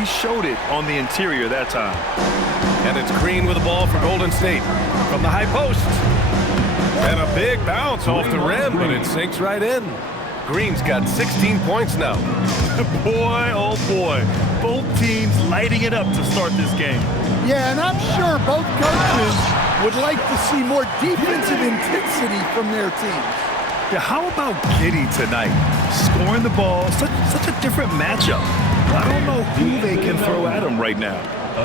He showed it on the interior that time. And it's Green with the ball for Golden State. From the high post. And a big bounce off the rim, but it sinks right in. Green's got 16 points now. Boy, oh boy. Both teams lighting it up to start this game. Yeah, and I'm sure both coaches would like to see more defensive intensity from their teams. Yeah, how about Giddey tonight? Scoring the ball, such a different matchup. I don't know who they can throw at him right now.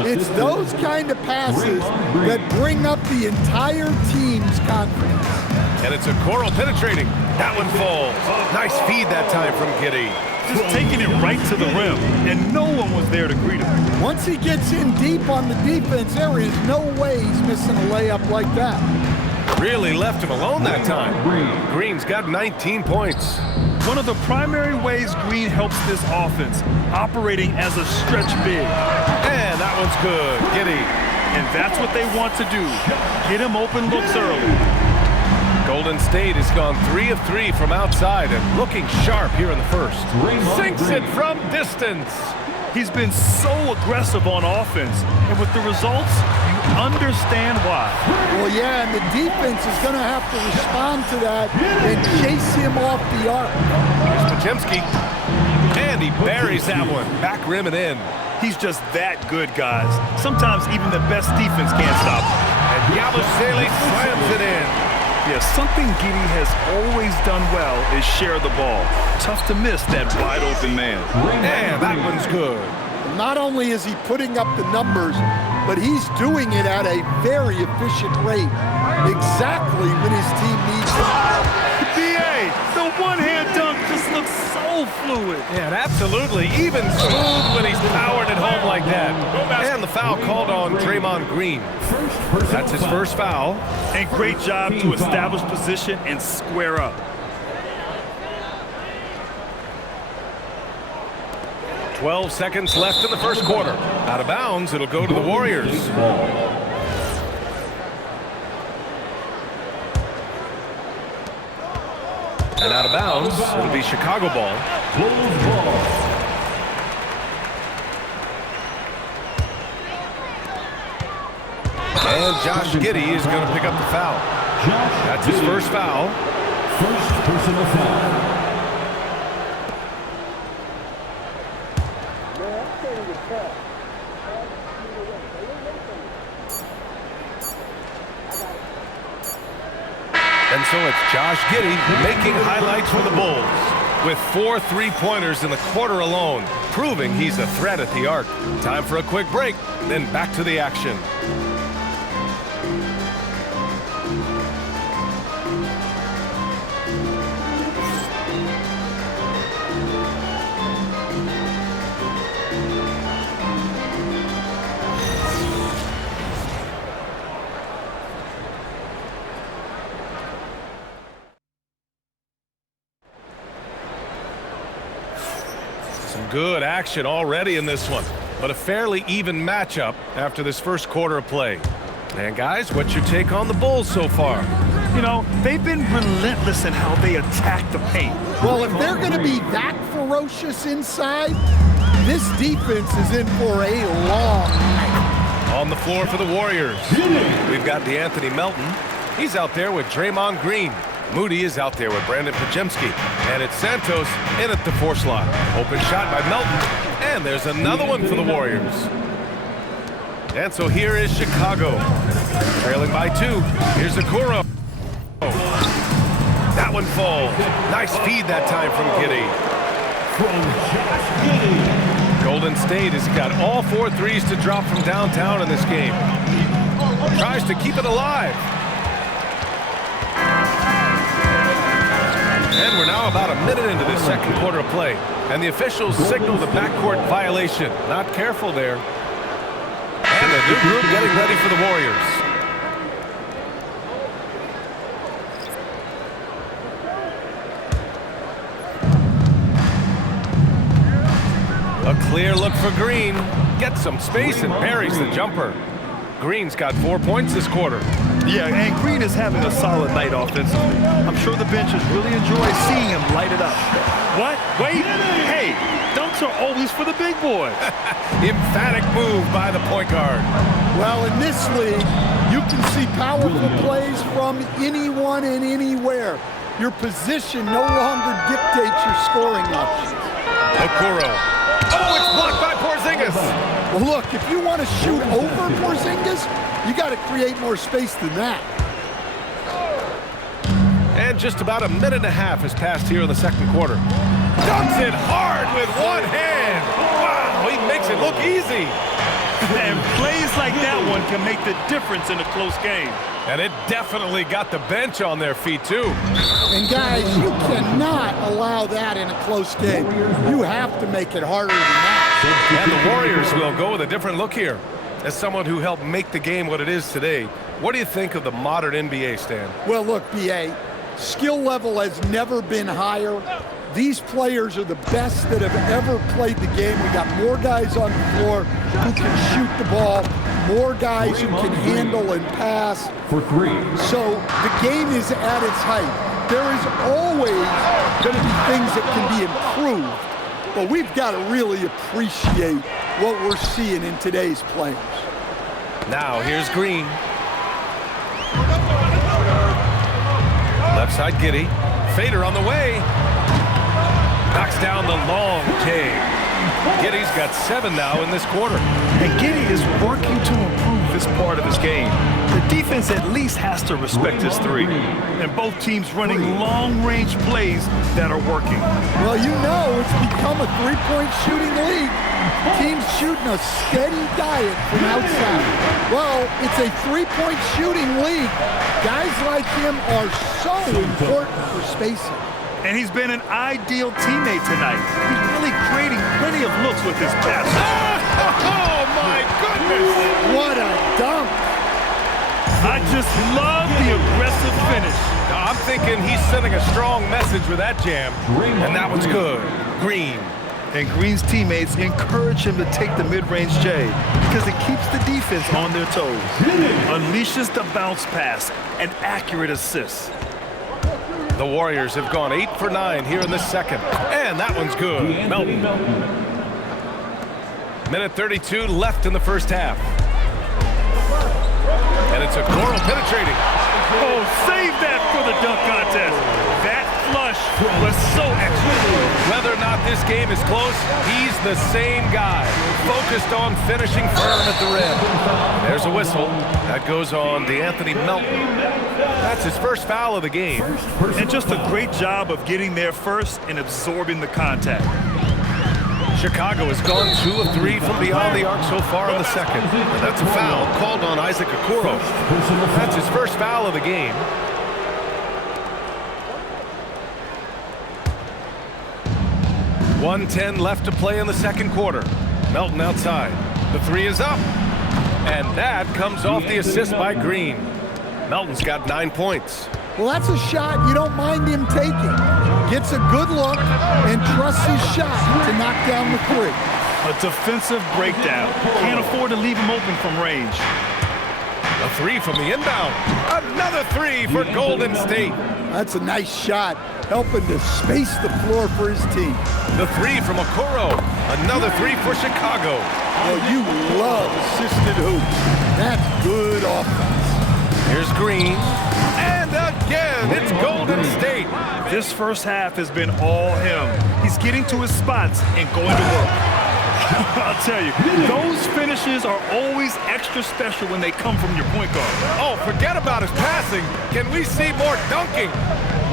It's those kind of passes that bring up the entire team's confidence. And it's Okoro penetrating. That one falls. Nice feed that time from Giddey. Just taking it right to the rim, and no one was there to greet him. Once he gets in deep on the defense, there is no way he's missing a layup like that. Really left him alone that time. Green's got 19 points. One of the primary ways Green helps this offense, operating as a stretch big. And that one's good. Giddey. And that's what they want to do. Get him open looks early. Golden State has gone 3 of 3 from outside and looking sharp here in the first. Sinks it from distance. He's been so aggressive on offense, and with the results, you understand why. Well, yeah, and the defense is going to have to respond to that and chase him off the arc. Here's Podziemski, and he buries that one. Back rim and in. He's just that good, guys. Sometimes even the best defense can't stop him. And Yabusele slams it in. Yeah, something Giddey has always done well is share the ball. Tough to miss that wide open man. And that one's good. Not only is he putting up the numbers, but he's doing it at a very efficient rate. Exactly when his team needs him. B.A., the one-hand dunk just looks so fluid. Yeah, and absolutely even smooth when he's powered at home like that. And the foul called on Draymond Green. That's his first foul. And great job to establish position and square up. 12 seconds left in the first quarter. Out of bounds, it'll go to the Warriors. And out of bounds, it'll be Chicago ball. And Josh Giddey is going to pick up the foul. That's his first foul. First personal foul. And so it's Josh Giddey making highlights for the Bulls with 4 3-pointers in the quarter alone, proving he's a threat at the arc. Time for a quick break, then back to the action. Some good action already in this one, but a fairly even matchup after this first quarter of play. And guys, what's your take on the Bulls so far? You know, they've been relentless in how they attack the paint. Well, if they're going to be that ferocious inside, this defense is in for a long night. On the floor for the Warriors, we've got DeAnthony Melton. He's out there with Draymond Green. Moody is out there with Brandon Podziemski. And it's Santos in at the 4 slot. Open shot by Melton. And there's another one for the Warriors. And so here is Chicago. Trailing by 2. Here's Okoro. That one falls. Nice feed that time from Giddey. Golden State has got all 4 threes to drop from downtown in this game. Tries to keep it alive. And we're now about a minute into this second quarter of play. And the officials signal the backcourt violation. Not careful there. And a new group getting ready for the Warriors. A clear look for Green. Gets some space and buries the jumper. Green's got 4 points this quarter. Yeah, and Green is having a solid night offensively. I'm sure the benches really enjoy seeing him light it up. What? Wait. Hey, dunks are always for the big boy. Emphatic move by the point guard. Well, in this league, you can see powerful plays from anyone and anywhere. Your position no longer dictates your scoring options. Okoro. Oh, it's blocked by Porzingis. Well, look, if you want to shoot over Porzingis, you got to create more space than that. And just about a minute and a half has passed here in the second quarter. Dunks it hard with one hand. Wow, he makes it look easy. And plays like that one can make the difference in a close game. And it definitely got the bench on their feet, too. And guys, you cannot allow that in a close game. You have to make it harder than that. And the Warriors will go with a different look here. As someone who helped make the game what it is today, what do you think of the modern NBA, Stan? Well, look, B.A., skill level has never been higher. These players are the best that have ever played the game. We got more guys on the floor who can shoot the ball, more guys who can handle and pass. For three. So the game is at its height. There is always going to be things that can be improved, but we've got to really appreciate what we're seeing in today's players. Now here's Green. Left side Giddey. Fader on the way. Knocks down the long K. Giddey's got 7 now in this quarter. And Giddey is working to improve this part of his game. The defense at least has to respect his three. And both teams running long-range plays that are working. Well, you know it's become a three-point shooting league. Teams shooting a steady diet from outside. Well, it's a three-point shooting league. Guys like him are so important for spacing. And he's been an ideal teammate tonight. He's really creating plenty of looks with his pass. Oh, my goodness! What a dunk! I just love the aggressive finish. Now, I'm thinking he's sending a strong message with that jam. And that one's good. Green. And Green's teammates encourage him to take the mid-range J because it keeps the defense on their toes. Unleashes the bounce pass and accurate assists. The Warriors have gone 8 for 9 here in the second. And that one's good. Melton. Minute 32 left in the first half. And it's Okoro penetrating. Oh, save that for the dunk contest. That flush was so extra. Whether or not this game is close, he's the same guy. Focused on finishing firm at the rim. There's a whistle. That goes on DeAnthony Melton. That's his first foul of the game. And just a great job of getting there first and absorbing the contact. Chicago has gone 2 of 3 from beyond the arc so far in the second. And that's a foul called on Isaac Okoro. That's his first foul of the game. .110 left to play in the second quarter. Melton outside. The three is up. And that comes off the assist by Green. Melton's got 9 points. Well, that's a shot you don't mind him taking. Gets a good look and trusts his shot to knock down the three. A defensive breakdown. Can't afford to leave him open from range. A three from the inbound. Another three for Golden State. That's a nice shot, helping to space the floor for his team. The three from Okoro. Another three for Chicago. Well, you love assisted hoops. That's good offense. Here's Green. And again, it's Golden State. This first half has been all him. He's getting to his spots and going to work. I'll tell you, those finishes are always extra special when they come from your point guard. Oh, forget about his passing. Can we see more dunking?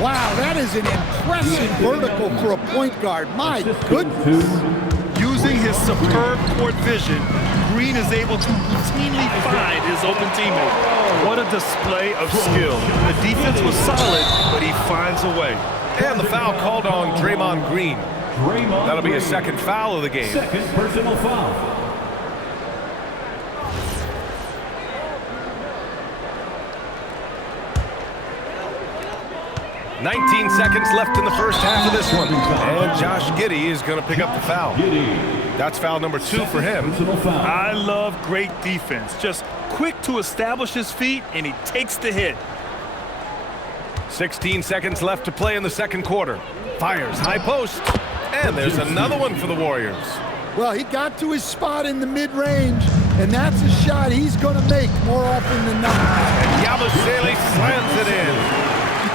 Wow, that is an impressive vertical for a point guard. My goodness. Using his superb court vision, Green is able to routinely find his open teammate. What a display of skill. The defense was solid, but he finds a way. And the foul called on Draymond Green. That'll be his second foul of the game. Second personal foul. .19 seconds left in the first half of this one. And Josh Giddey is going to pick up the foul. That's foul number 2 for him. I love great defense. Just quick to establish his feet, and he takes the hit. 16 seconds left to play in the second quarter. Fires high post. And there's another one for the Warriors. Well, he got to his spot in the mid-range, and that's a shot he's going to make more often than not. And Yabusele slams it in.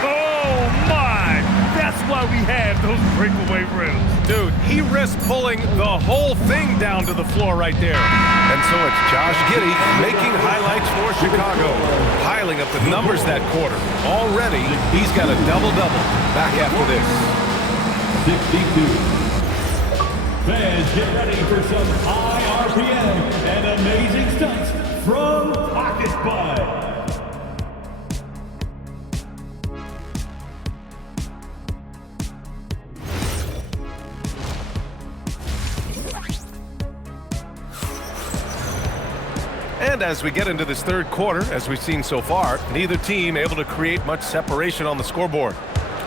Oh, my! That's why we have those breakaway rims. Dude, he risked pulling the whole thing down to the floor right there. And so it's Josh Giddey making highlights for Chicago, piling up the numbers that quarter. Already, he's got a double-double back after this. 62. Fans, get ready for some high RPM and amazing stunts from Pocket Bud. And as we get into this third quarter, as we've seen so far, neither team able to create much separation on the scoreboard.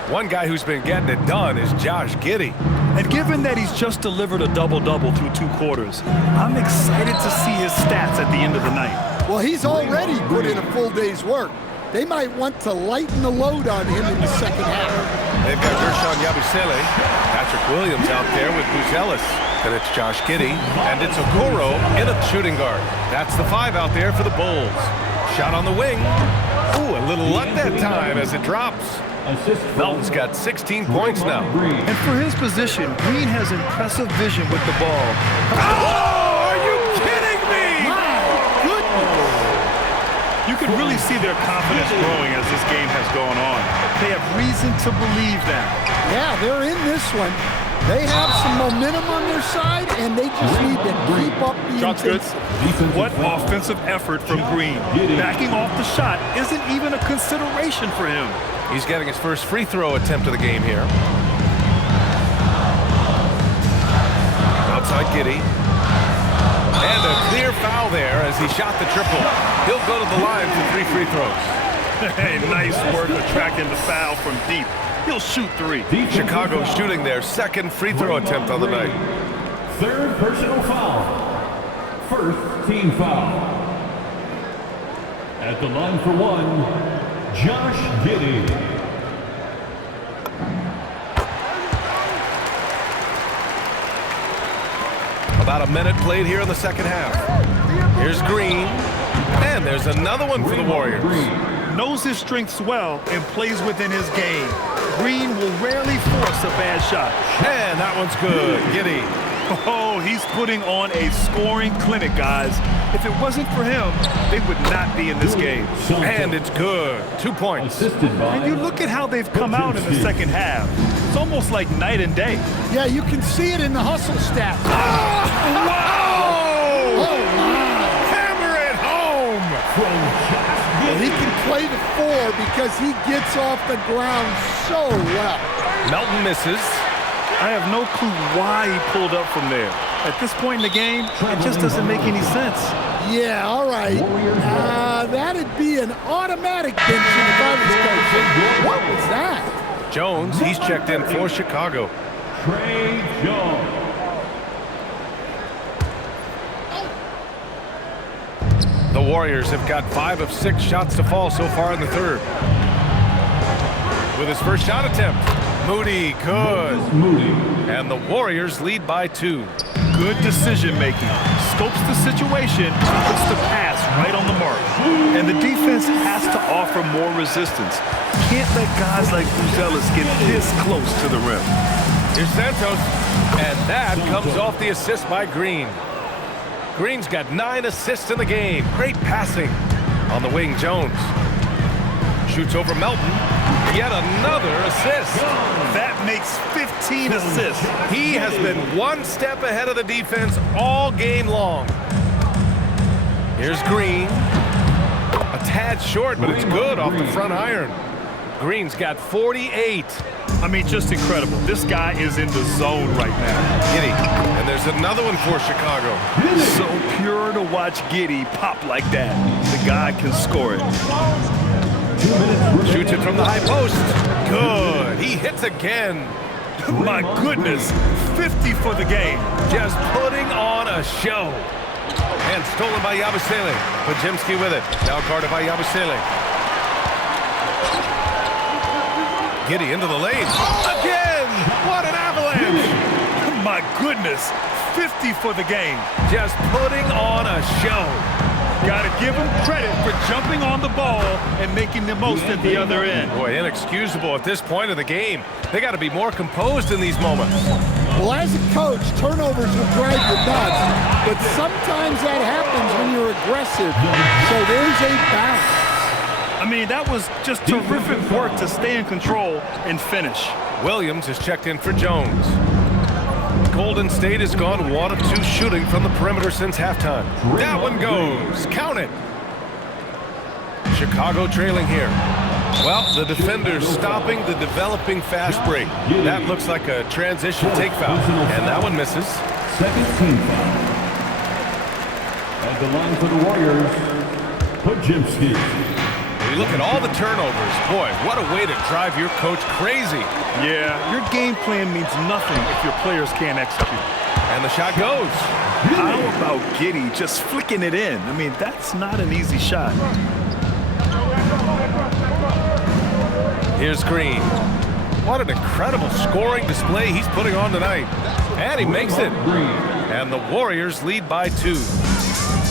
One guy who's been getting it done is Josh Giddey. And given that he's just delivered a double-double through 2 quarters, I'm excited to see his stats at the end of the night. Well, he's already put in a full day's work. They might want to lighten the load on him in the second half. They've got Gershon Yabusele, Patrick Williams out there with Buzelis. And it's Josh Giddey, and it's Okoro in a shooting guard. That's the 5 out there for the Bulls. Shot on the wing. Ooh, a little luck that time as it drops. Melton's got 16 points now. And for his position, Green has impressive vision with the ball. Oh, are you kidding me? My goodness! You can really see their confidence growing as this game has gone on. They have reason to believe that. Yeah, they're in this one. They have some momentum on their side, and they just need to keep up the Shot's good. intensity. What offensive effort from Green. Backing off the shot isn't even a consideration for him. He's getting his first free throw attempt of the game here. Outside Giddey. And a clear foul there as he shot the triple. He'll go to the line for 3 free throws. Hey, nice work attracting the foul from deep. He'll shoot 3. Chicago shooting their second free throw attempt on the night. Third personal foul. First team foul. At the line for 1, Josh Giddey. About a minute played here in the second half. Here's Green. And there's another one for the Warriors. Knows his strengths well and plays within his game. Green will rarely force a bad shot. And that one's good. Giddey. Oh, he's putting on a scoring clinic, guys. If it wasn't for him, they would not be in this game. And it's good. 2 points. Assisted by. And you look at how they've come out in the second half. It's almost like night and day. Yeah, you can see it in the hustle stats. Wow! Oh, my. Hammer it home! Well, he can play the 4 because he gets off the ground so well. Melton misses. I have no clue why he pulled up from there. At this point in the game, it just doesn't make any sense. Yeah, all right. That'd be an automatic benching if I was coaching. What was that? Jones, he's checked in for Chicago. Trey Jones. The Warriors have got 5 of 6 shots to fall so far in the third. With his first shot attempt, Moody, good. Moody. And the Warriors lead by 2. Good decision making. Scopes the situation, puts the pass right on the mark. And the defense has to offer more resistance. Can't let guys like Buzelis get this close to the rim. Here's Santos. And that comes off the assist by Green. Green's got 9 assists in the game. Great passing. On the wing, Jones. Shoots over Melton. Yet another assist. That makes 15 assists. He has been 1 step ahead of the defense all game long. Here's Green. A tad short, but it's good off the front iron. Green's got 48. I mean, just incredible. This guy is in the zone right now. Giddey. And there's another one for Chicago. So pure to watch Giddey pop like that. The guy can score it. Shoots it from the high post. Good. He hits again. My goodness, 50 for the game. Just putting on a show. And stolen by Yabusele. Podziemski with it. Now guarded by Yabusele. Giddey into the lane. Again! What an avalanche! goodness, 50 for the game. Just putting on a show. Got to give him credit for jumping on the ball and making the most at the other end. Boy, inexcusable at this point of the game. They got to be more composed in these moments. Well, as a coach, turnovers will drive you nuts, but sometimes that happens when you're aggressive. So there's a balance. I mean, that was just terrific work to stay in control and finish. Williams is checked in for Jones. Golden State has gone 1 of 2 shooting from the perimeter since halftime. That one goes. Count it. Chicago trailing here. Well, the defenders stopping the developing fast break. That looks like a transition take foul. And that one misses. Second team foul. At the line for the Warriors, Podziemski. We look at all the turnovers. Boy, what a way to drive your coach crazy. Yeah, your game plan means nothing if your players can't execute. And the shot goes. How about Giddey just flicking it in? I mean, that's not an easy shot. Here's Green. What an incredible scoring display he's putting on tonight. And he makes it. And the Warriors lead by 2.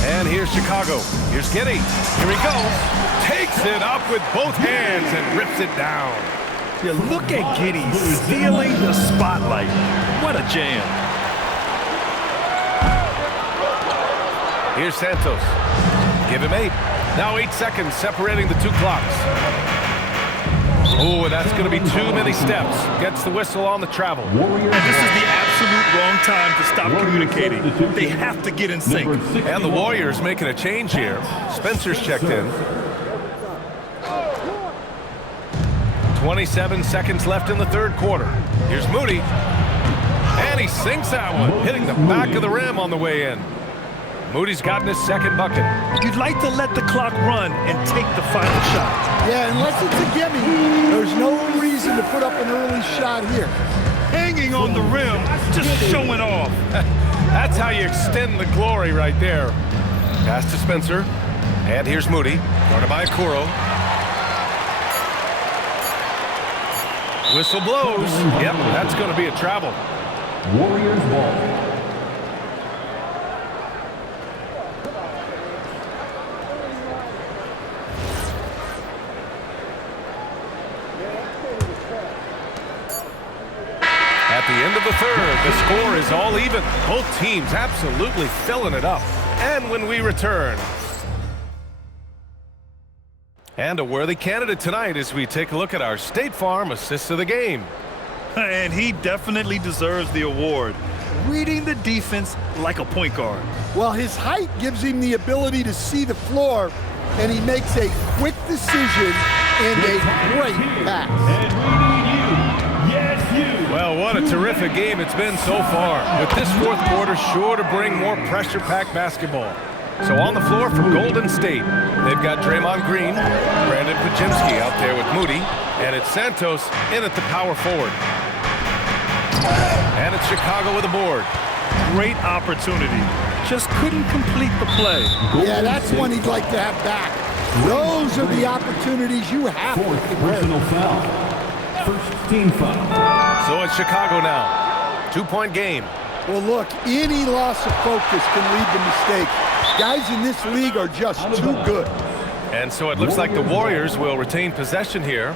And here's Chicago. Here's Giddey. Here he goes. Takes it up with both hands and rips it down. Yeah, look at Giddey stealing the spotlight. What a jam. Here's Santos. Give him 8. Now 8 seconds separating the 2 clocks. Oh, that's going to be too many steps. Gets the whistle on the travel. And this is the absolute wrong time to stop communicating. They have to get in sync. And the Warriors making a change here. Spencer's checked in. 27 seconds left in the 3rd quarter. Here's Moody. And he sinks that one, hitting the back of the rim on the way in. Moody's gotten his 2nd bucket. You'd like to let the clock run and take the final shot. Yeah, unless it's a gimme, there's no reason to put up an early shot here. Hanging on the rim, just showing off. That's how you extend the glory right there. Pass to Spencer. And here's Moody, guarded by Okoro. Whistle blows. Yep, that's going to be a travel. Warriors ball. At the end of the 3rd, the score is all even. Both teams absolutely filling it up. And when we return, and a worthy candidate tonight as we take a look at our State Farm Assist of the Game. And he definitely deserves the award. Reading the defense like a point guard. Well, his height gives him the ability to see the floor, and he makes a quick decision and a great pass. And we need you. Yes, you. Well, what a terrific game it's been so far. With this 4th quarter sure to bring more pressure-packed basketball. So on the floor for Golden State, they've got Draymond Green, Brandon Podziemski out there with Moody, and it's Santos in at the power forward. And it's Chicago with a board. Great opportunity. Just couldn't complete the play. Yeah, that's one he'd like to have back. Those are the opportunities you have to 4th convert. personal foul. 1st team foul. So it's Chicago now. 2-point game. Well, look, any loss of focus can lead to mistakes. Guys in this league are just too good. And so it looks like the Warriors will retain possession here.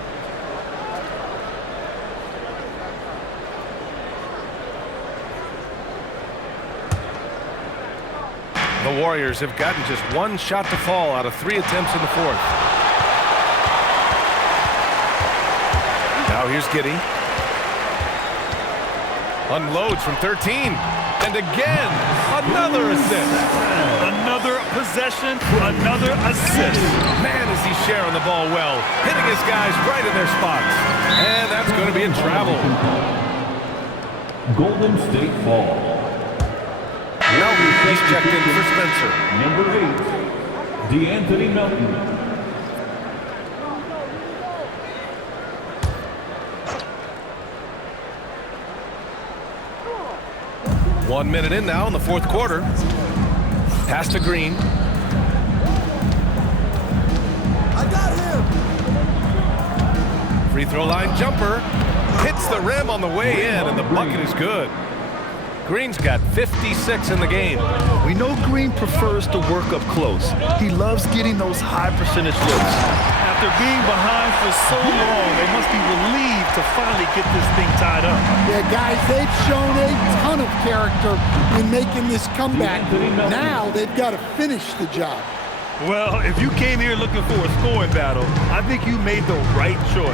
The Warriors have gotten just 1 shot to fall out of 3 attempts in the 4th. Now here's Giddey. Unloads from 13. And again, another assist. Another possession, another assist. Man, is he sharing the ball well. Hitting his guys right in their spots. And that's going to be a travel. Golden State ball. Melton, he's checked in for Spencer. Number 8, DeAnthony Melton. One minute in now in the 4th quarter. Pass to Green. I got him. Free throw line jumper. Hits the rim on the way in, and the bucket is good. Green's got 56 in the game. We know Green prefers to work up close. He loves getting those high percentage looks. After being behind for so long, they must be relieved to finally get this thing tied up. Yeah, guys, they've shown a ton of character in making this comeback. Now they've got to finish the job. Well, if you came here looking for a scoring battle, I think you made the right choice.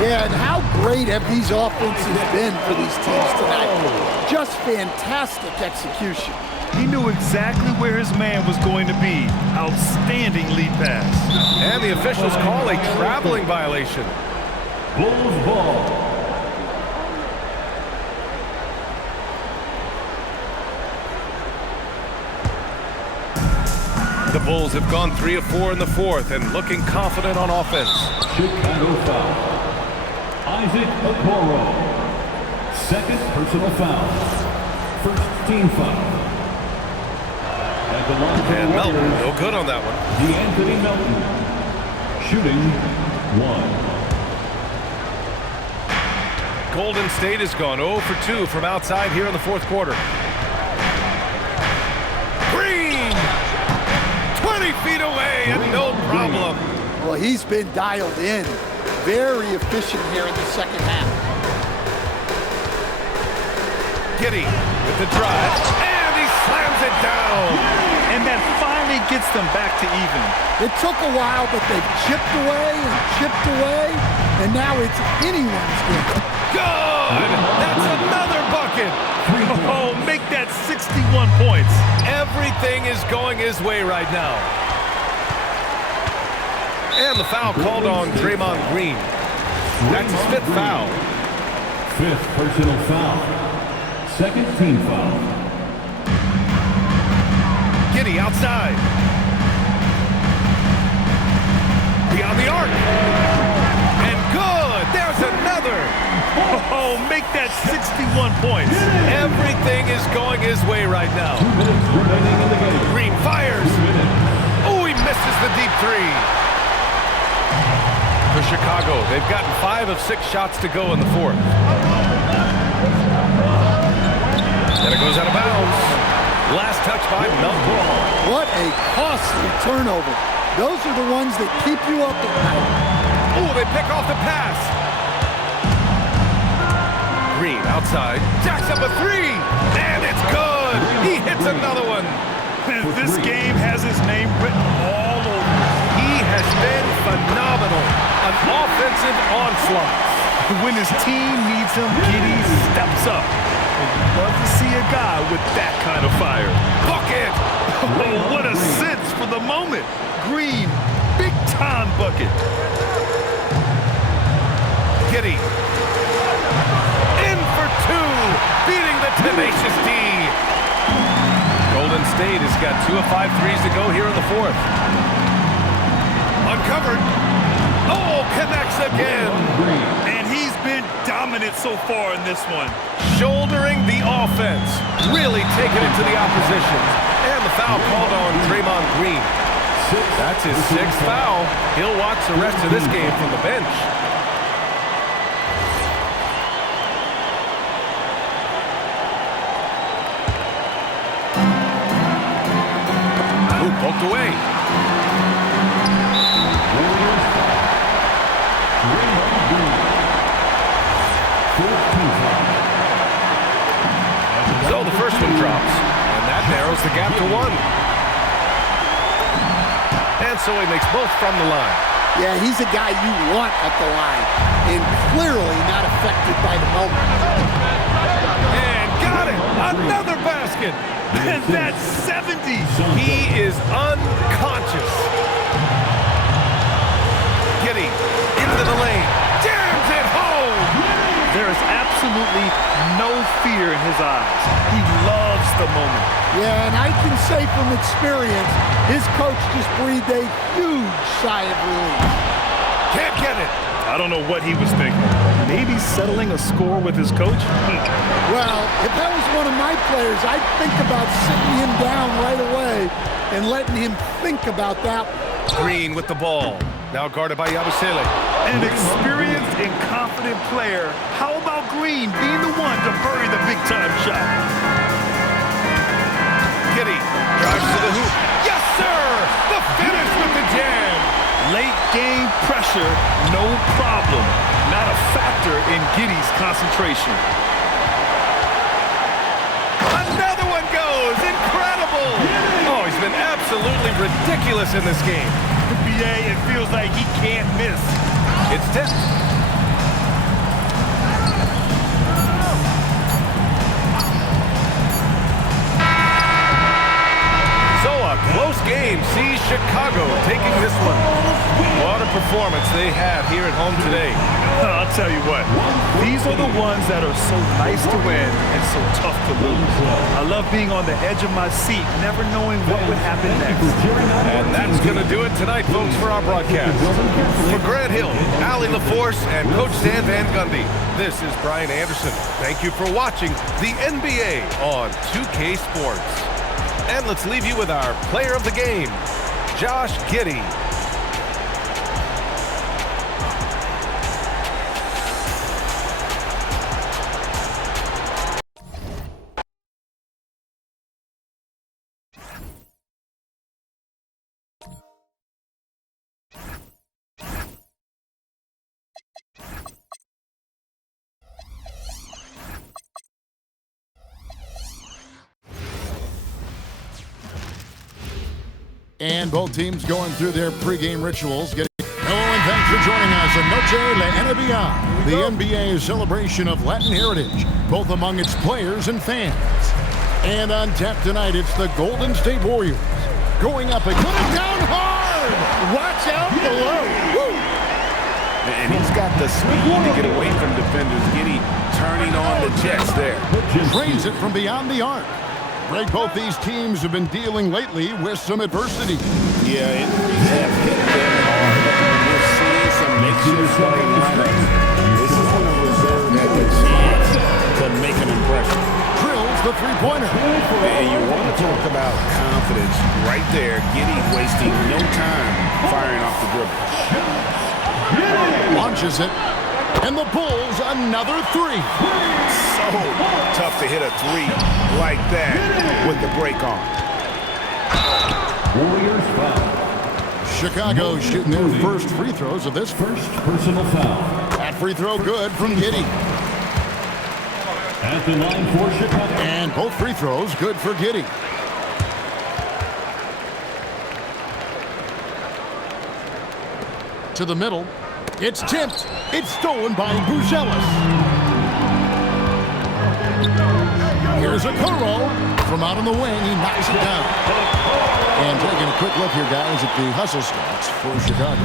Yeah, and how great have these offenses been for these teams tonight? Just fantastic execution. He knew exactly where his man was going to be. Outstanding lead pass. And the officials call a traveling violation. Bulls ball. The Bulls have gone 3 of 4 in the fourth and looking confident on offense. Chicago foul. Isaac Okoro. Second personal foul. First team foul. At the line for And the Melton, Warriors, no good on that one. DeAnthony Melton. Shooting 1. Golden State has gone 0 for 2 from outside here in the fourth quarter. Green! 20 feet away and no problem. Well, he's been dialed in. Very efficient here in the second half. Giddey with the drive, and he slams it down. And that finally gets them back to even. It took a while, but they've chipped away, and now it's anyone's game. Good! That's another bucket. Oh, make that 61 points. Everything is going his way right now. And the foul called on Draymond Green. That's his fifth foul. Fifth personal foul. Second team foul. Giddey outside. Beyond the arc. And good! There's another! Oh, make that 61 points. Everything is going his way right now. 2 minutes remaining in the game. Green fires. 2 minutes. Oh, he misses the deep three. For Chicago, they've gotten 5 of 6 shots to go in the fourth. And it goes out of bounds. Last touch by Melton. What a costly turnover. Those are the ones that keep you up at night. Oh, they pick off the pass. Green outside, jacks up a three, and it's good. He hits another one. This game has his name written all over it. He has been phenomenal. An offensive onslaught. When his team needs him, Giddey steps up. Love to see a guy with that kind of fire. Bucket! Oh, what a sense for the moment. Green, big time bucket. Giddey. In for 2, beating the tenacious D. Golden State has got 2 of 5 threes to go here in the fourth. Uncovered. Oh, connects again. And he's been dominant so far in this one. Shouldering the offense. Really taking it to the opposition. And the foul called on Draymond Green. That's his 6th foul. He'll watch the rest of this game from the bench. Poked away. So the first one drops, and that narrows the gap to 1. And so he makes both from the line. Yeah, he's a guy you want at the line, and clearly not affected by the moment. And got it! Another basket! And that's 70. He is unconscious. Giddey into the lane. Jams it home! There is absolutely no fear in his eyes. He loves the moment. Yeah, and I can say from experience, his coach just breathed a huge sigh of relief. Can't get it. I don't know what he was thinking. Maybe settling a score with his coach? Well, if that was one of my players, I'd think about sitting him down right away and letting him think about that. Green with the ball. Now guarded by Yabusele. An experienced and confident player. How about Green being the one to bury the big-time shot? Giddey drives to the hoop. Yes, sir! The finish with the jam. Late game pressure, no problem. Not a factor in Giddey's concentration. Another one goes. Incredible. Oh, he's been absolutely ridiculous in this game. NBA, it feels like he can't miss. It's tipped. So a close game sees Chicago taking this one. What a performance they have here at home today. I'll tell you what, these are the ones that are so nice to win and so tough to lose. I love being on the edge of my seat, never knowing what would happen next. And that's going to do it tonight, folks, for our broadcast. For Grant Hill, Allie LaForce, and Coach Dan Van Gundy, this is Brian Anderson. Thank you for watching the NBA on 2K Sports. And let's leave you with our player of the game, Josh Giddey. And both teams going through their pregame rituals. Hello and thanks for joining us on Noche La NBA, the NBA's celebration of Latin heritage, both among its players and fans. And on tap tonight, it's the Golden State Warriors going up and put it down hard. Watch out below. Woo. And he's got the speed to get away from defenders. Giddey turning on the Jets there. Drains it from beyond the arc. Greg, both these teams have been dealing lately with some adversity. Yeah, it have hit them hard. We're seeing some makeshift starting lineups. This is when a reserve has a chance to make an impression. Drills the three-pointer. And you want to talk about confidence right there. Giddey wasting no time firing off the dribble. Launches it. And the Bulls another three. So tough to hit a three like that with the break on. Warriors foul. Chicago shooting their first free throws of this First personal foul. That free throw good from Giddey. At the line for Chicago. And both free throws good for Giddey. To the middle. It's tipped. It's stolen by Buzelis. Here's Okoro. From out on the wing, he knocks it down. And taking a quick look here, guys, at the hustle stats for Chicago.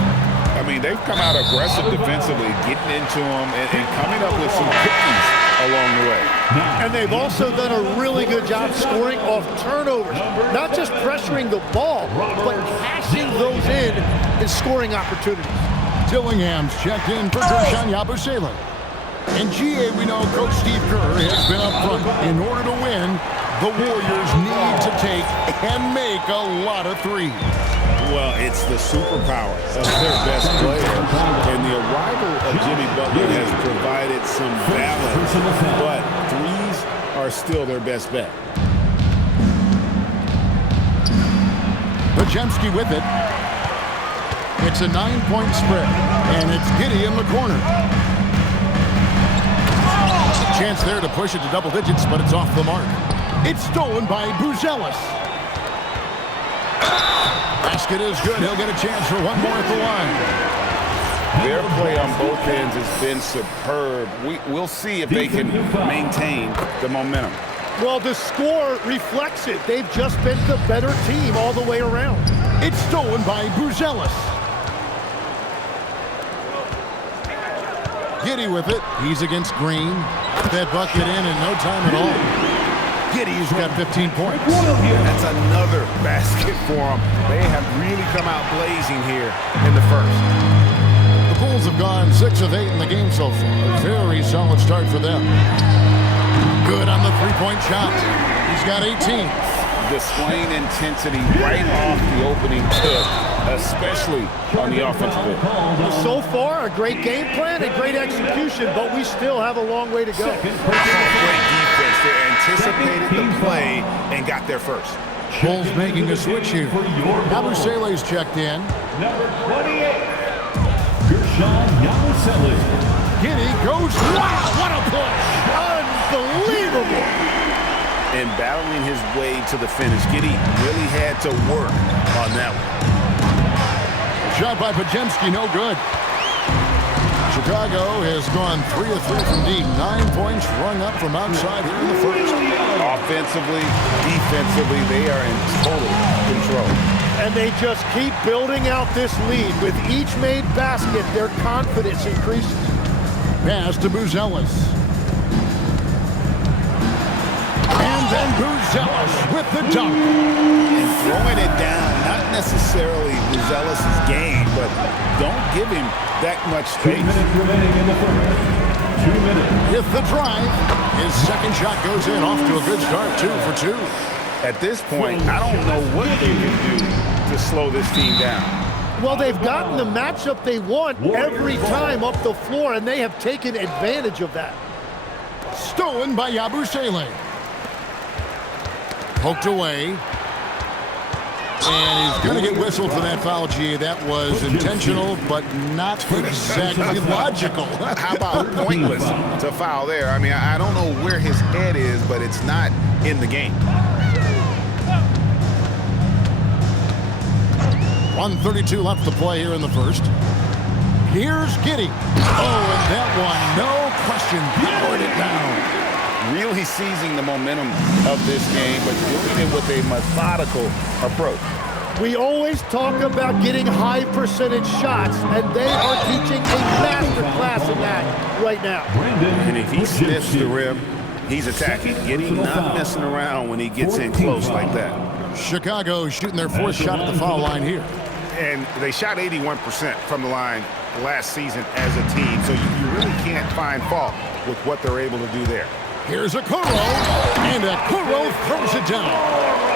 I mean, they've come out aggressive defensively, getting into them and coming up with some cookies along the way. And they've also done a really good job scoring off turnovers. Not just pressuring the ball, but cashing those in and scoring opportunities. Dillingham's checked in for Guerschon Yabusele. And GA, we know Coach Steve Kerr has been up front. In order to win, the Warriors need to take and make a lot of threes. Well, it's the superpower of their best player. And the arrival of Jimmy Butler has provided some balance, but threes are still their best bet. Podziemski with it. It's a 9-point spread, and it's Giddey in the corner. Chance there to push it to double digits, but it's off the mark. It's stolen by Buzelis. Basket is good. He'll get a chance for one more at the line. Their play on both ends has been superb. We'll see if they can maintain the momentum. Well, the score reflects it. They've just been the better team all the way around. It's stolen by Buzelis. Giddey with it. He's against Green. That bucket in no time at all. Giddey's got 15 points. That's another basket for them. They have really come out blazing here in the first. The Bulls have gone 6 of 8 in the game so far. Very solid start for them. Good on the three-point shot. He's got 18. displaying intensity right off the opening tip, especially on the offensive end. So far, a great game plan and great execution, but we still have a long way to go. Great defense. They anticipated the play and got there first. Bulls making a switch here. Yabusele's checked in. Number 28, Gershon Yabusele. Giddey goes. Wow, what a push! Unbelievable! And battling his way to the finish, Giddey really had to work on that one. Shot by Podziemski, no good. Chicago has gone 3 of 3 from deep. 9 points rung up from outside here in the first. Offensively, defensively, they are in total control. And they just keep building out this lead. With each made basket, their confidence increases. Pass to Buzelis. And then Buzelis with the dunk. And throwing it down, not necessarily Buzelis' game, but don't give him that much 2 space. minutes remaining in the first. 2 minutes. With the drive. His second shot goes in, off to a good start, 2 for 2. At this point, I don't know what you can do to slow this team down. Well, they've gotten the matchup they want every time up the floor, and they have taken advantage of that. Stolen by Yabusele. Poked away. And he's going to get whistled for that foul, G. That was intentional, but not exactly logical. How about pointless to foul there? I mean, I don't know where his head is, but it's not in the game. 1:32 left to play here in the first. Here's Giddey. Oh, and that one, no question, powered it down. Really seizing the momentum of this game, but doing it with a methodical approach. We always talk about getting high percentage shots, and they are teaching a master class in that right now. And if he sniffs the rim, he's attacking. Giddey not messing around when he gets in close like that. Chicago shooting their fourth shot at the foul line here. And they shot 81% from the line last season as a team, so you really can't find fault with what they're able to do there. Here's Okoro, and Okoro throws it down.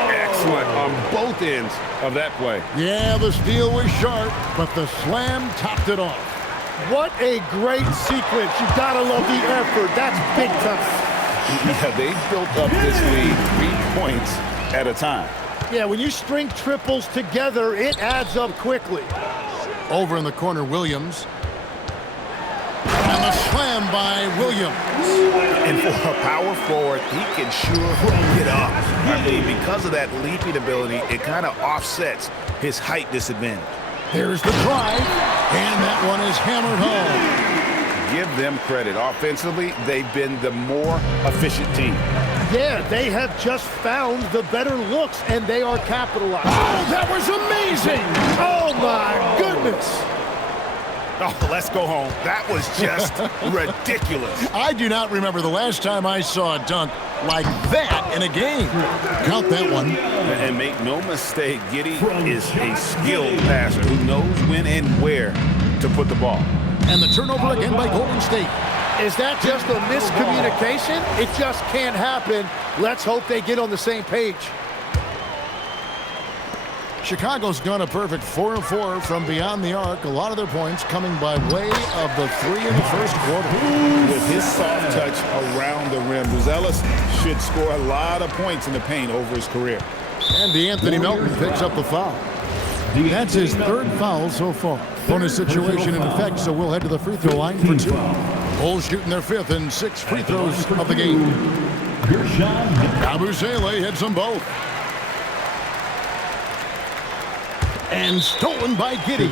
Excellent on both ends of that play. Yeah, the steal was sharp, but the slam topped it off. What a great sequence. You gotta love the effort. That's big time. Yeah, they built up this lead 3 points at a time. Yeah, when you string triples together, it adds up quickly. Over in the corner, Williams. And the slam by Williams. And for a power forward, he can sure get up. I mean, because of that leaping ability, it kind of offsets his height disadvantage. There's the drive, and that one is hammered home. Give them credit. Offensively, they've been the more efficient team. Yeah, they have just found the better looks, and they are capitalizing. Oh, that was amazing! Oh, my goodness. Oh, let's go home. That was just ridiculous. I do not remember the last time I saw a dunk like that in a game. Count that one. And make no mistake, Giddey is a skilled passer who knows when and where to put the ball. And the turnover again by Golden State. Is that just a miscommunication? It just can't happen. Let's hope they get on the same page. Chicago's gone a perfect 4 of 4 from beyond the arc. A lot of their points coming by way of the 3 in the first quarter. With his soft touch around the rim, Buzelis should score a lot of points in the paint over his career. And Anthony Melton picks up the foul. That's his third foul so far. Bonus situation in effect, so we'll head to the free throw line for 2. Bulls shooting their 5th and 6th free throws of the game. Yabusele hits them both. And stolen by Giddey.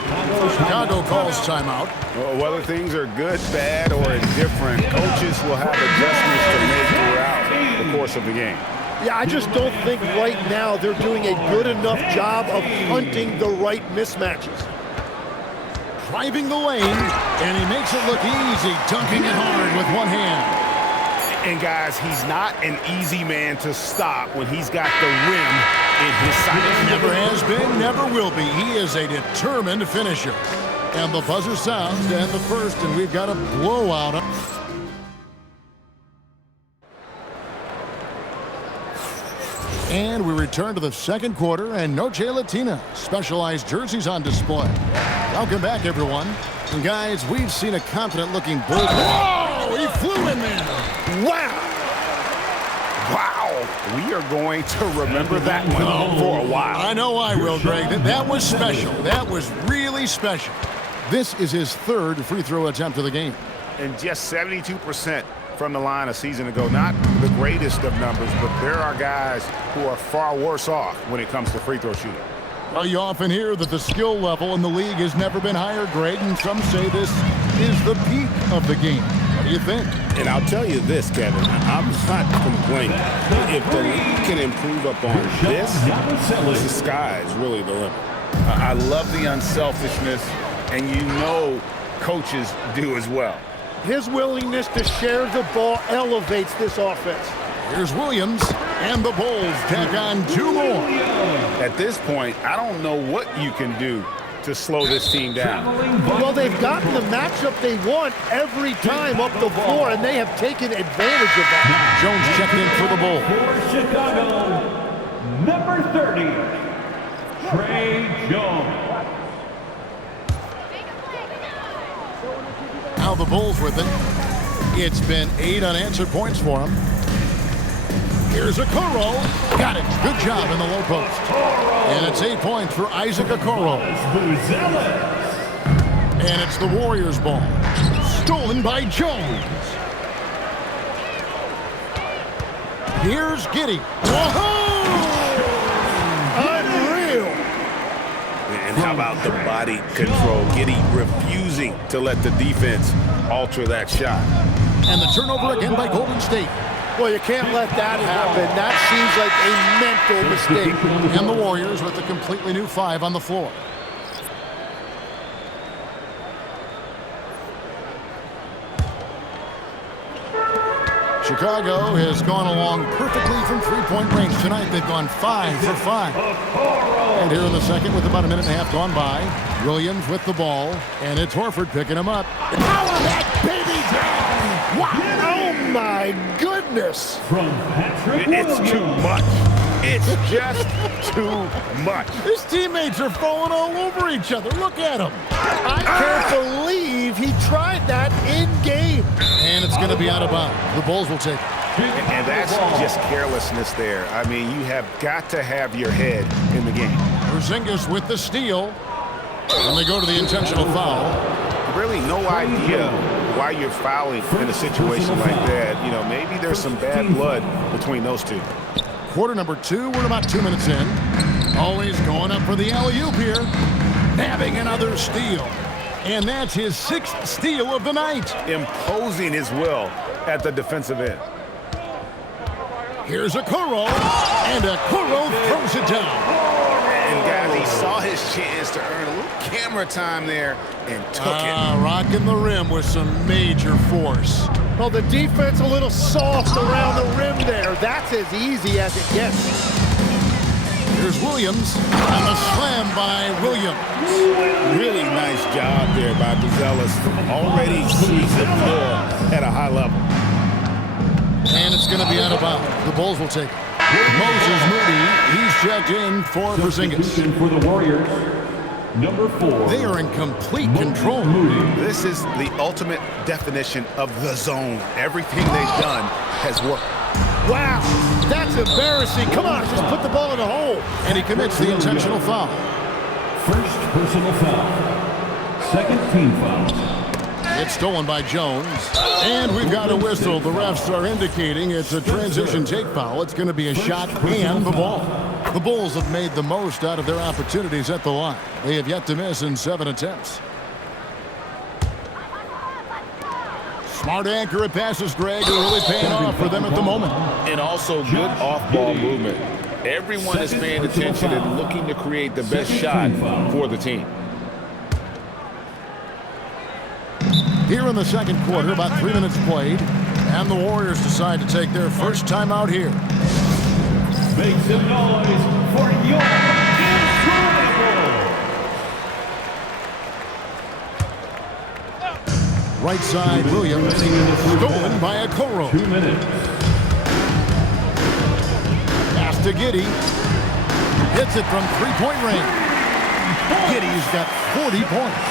Chicago calls timeout. Well, whether things are good, bad, or indifferent, coaches will have adjustments to make throughout the course of the game. Yeah, I just don't think right now they're doing a good enough job of hunting the right mismatches. Driving the lane, and he makes it look easy, dunking it hard with one hand. And guys, he's not an easy man to stop when he's got the rim in his sights. Never has been, never will be. He is a determined finisher. And the buzzer sounds to end the first, and we've got a blowout. And we return to the second quarter, and Noche Latina specialized jerseys on display. Welcome back, everyone. And guys, we've seen a confident-looking bull. Whoa! He flew in there. Wow! Wow! We are going to remember that one for a while. I know I will, Greg. That was special. That was really special. This is his third free throw attempt of the game. And just 72% from the line a season ago. Not the greatest of numbers, but there are guys who are far worse off when it comes to free throw shooting. Well, you often hear that the skill level in the league has never been higher, Greg, and some say this is the peak of the game. What do you think? And I'll tell you this, Kevin, I'm not complaining. If the league can improve upon this, the sky is really the limit. I love the unselfishness, and you know coaches do as well. His willingness to share the ball elevates this offense. Here's Williams, and the Bulls tack on 2 more. At this point, I don't know what you can do to slow this team down. Well, they've gotten the matchup they want every time up the floor, and they have taken advantage of that. Jones checking in for the Bulls. For Chicago, number 30, Trey Jones. Now the Bulls with it. It's been 8 unanswered points for him. Here's Okoro. Got it. Good job in the low post. And it's 8 points for Isaac Okoro. And it's the Warriors' ball. Stolen by Jones. Here's Giddey. Whoa! Unreal. And how about the body control? Giddey refusing to let the defense alter that shot. And the turnover again by Golden State. Well, you can't let that happen. That seems like a mental mistake. And the Warriors with a completely new 5 on the floor. Chicago has gone along perfectly from three-point range tonight. They've gone 5 for 5. And here in the second, with about a minute and a half gone by, Williams with the ball, and it's Horford picking him up. Power that baby down! Wow! Oh my goodness! From Patrick Williams. It's too much. It's just too much. His teammates are falling all over each other. Look at him. I can't believe he tried that in game. And it's going to be out of bounds. The Bulls will take it. And that's just carelessness there. I mean, you have got to have your head in the game. Porzingis with the steal. And they go to the intentional foul. Really no idea why you're fouling in a situation like that. You know, maybe there's some bad blood between those two. Quarter number 2, we're about 2 minutes in. Always going up for the alley-oop here. Having another steal. And that's his 6th steal of the night. Imposing his will at the defensive end. Here's Okoro. And Okoro throws it down. And guys, he saw his chance to earn a little camera time there and took it. Rocking the rim with some major force. Well, the defense a little soft around the rim there. That's as easy as it gets. Here's Williams, and the slam by Williams. Really nice job there by Buzelis. Already sees the floor at a high level. And it's going to be out of bounds. The Bulls will take it. Moses Moody, he's checked in for Porzingis. For the Warriors, number 4. They are in complete control. This is the ultimate definition of the zone. Everything they've done has worked. Wow, that's embarrassing. Come on, just put the ball in the hole. And he commits the intentional foul. First personal foul. Second team foul. It's stolen by Jones. And we've got a whistle. The refs are indicating it's a transition take foul. It's going to be a shot and the ball. The Bulls have made the most out of their opportunities at the line. They have yet to miss in 7 attempts. Smart accurate passes, Greg, are really paying off for them at the moment. And also good off-ball movement. Everyone is paying attention and looking to create the best shot for the team. Here in the second quarter, about 3 minutes played, and the Warriors decide to take their first time out here. Make some noise for your incredible. Right side, Williams, stolen by Okoro. 2 minutes. Pass to Giddey. Hits it from three-point range. Giddey's got 40 points.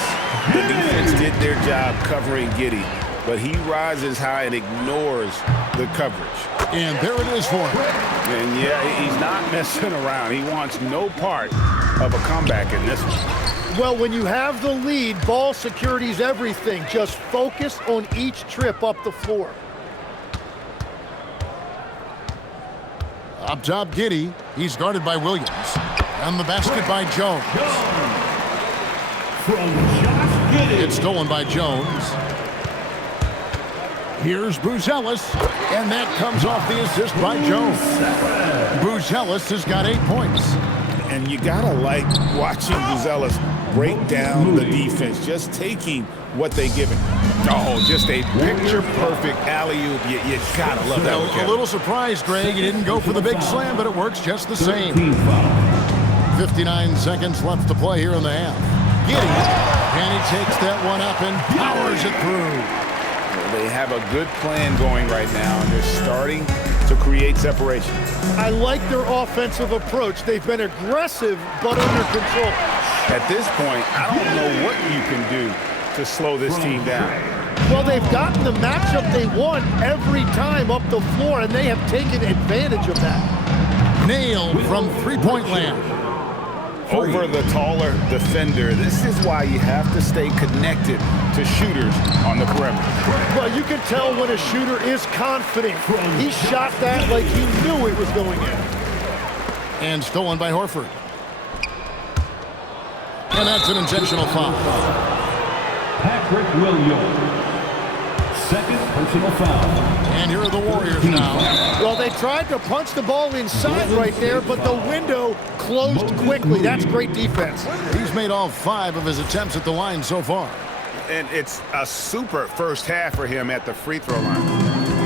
The defense did their job covering Giddey, but he rises high and ignores the coverage. And there it is for him. And yeah, he's not messing around. He wants no part of a comeback in this one. Well, when you have the lead, ball security is everything. Just focus on each trip up the floor. Up top, Giddey. He's guarded by Williams. And the basket by Jones. From Josh Giddey. It's stolen by Jones. Here's Buzelis, and that comes off the assist by Jones. Buzelis has got 8 points. And you gotta like watching Buzelis break down the defense, just taking what they give him. Oh, just a picture-perfect alley-oop. You gotta love that one, A little surprised, Greg. He didn't go for the big slam, but it works just the same. 59 seconds left to play here in the half. Giddey, and he takes that one up and powers it through. They have a good plan going right now, and they're starting to create separation. I like their offensive approach. They've been aggressive, but under control. At this point, I don't know what you can do to slow this team down. Well, they've gotten the matchup they want every time up the floor, and they have taken advantage of that. Nailed from three-point land. Over the taller defender. This is why you have to stay connected to shooters on the perimeter. Well, you can tell when a shooter is confident. He shot that like he knew it was going in. And stolen by Horford. And that's an intentional foul. Patrick Williams. Second personal foul. And here are the Warriors now. Well, they tried to punch the ball inside right there, but the window closed quickly. That's great defense. He's made all 5 of his attempts at the line so far. And it's a super first half for him at the free throw line.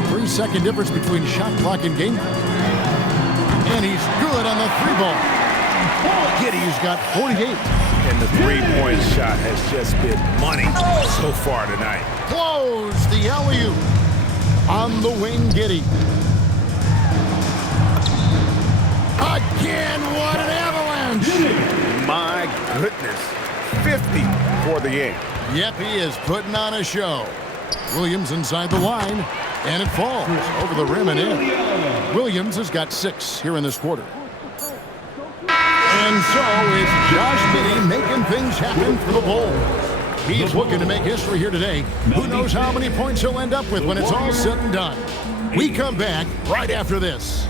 3-second difference between shot clock and game. And he's good on the 3-ball. Giddey's got 48. And the three-point shot has just been money so far tonight. Close the alley-oop. On the wing, Giddey. Again, what an avalanche. My goodness. 50 for the game. Yep, he is putting on a show. Williams inside the line, and it falls over the rim and in. Williams has got 6 here in this quarter. And so it's Josh Giddey making things happen for the Bulls. He's looking to make history here today. Who knows how many points he'll end up with when it's all said and done. We come back right after this.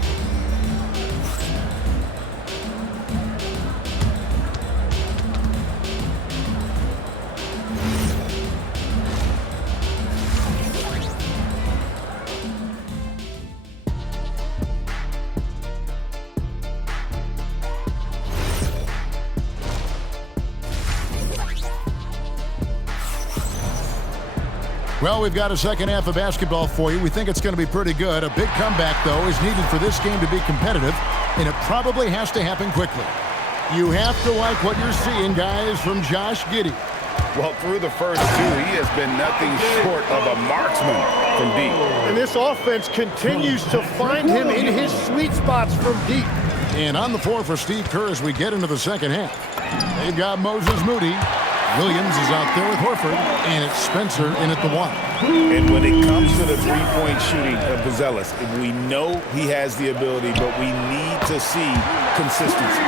Well, we've got a second half of basketball for you. We think it's going to be pretty good. A big comeback, though, is needed for this game to be competitive, and it probably has to happen quickly. You have to like what you're seeing, guys, from Josh Giddey. Well, through the first 2, he has been nothing short of a marksman from deep. And this offense continues to find him in his sweet spots from deep. And on the floor for Steve Kerr as we get into the second half. They've got Moses Moody. Williams is out there with Horford, and it's Spencer in at the 1. And when it comes to the three-point shooting of Buzelis, we know he has the ability, but we need to see consistency.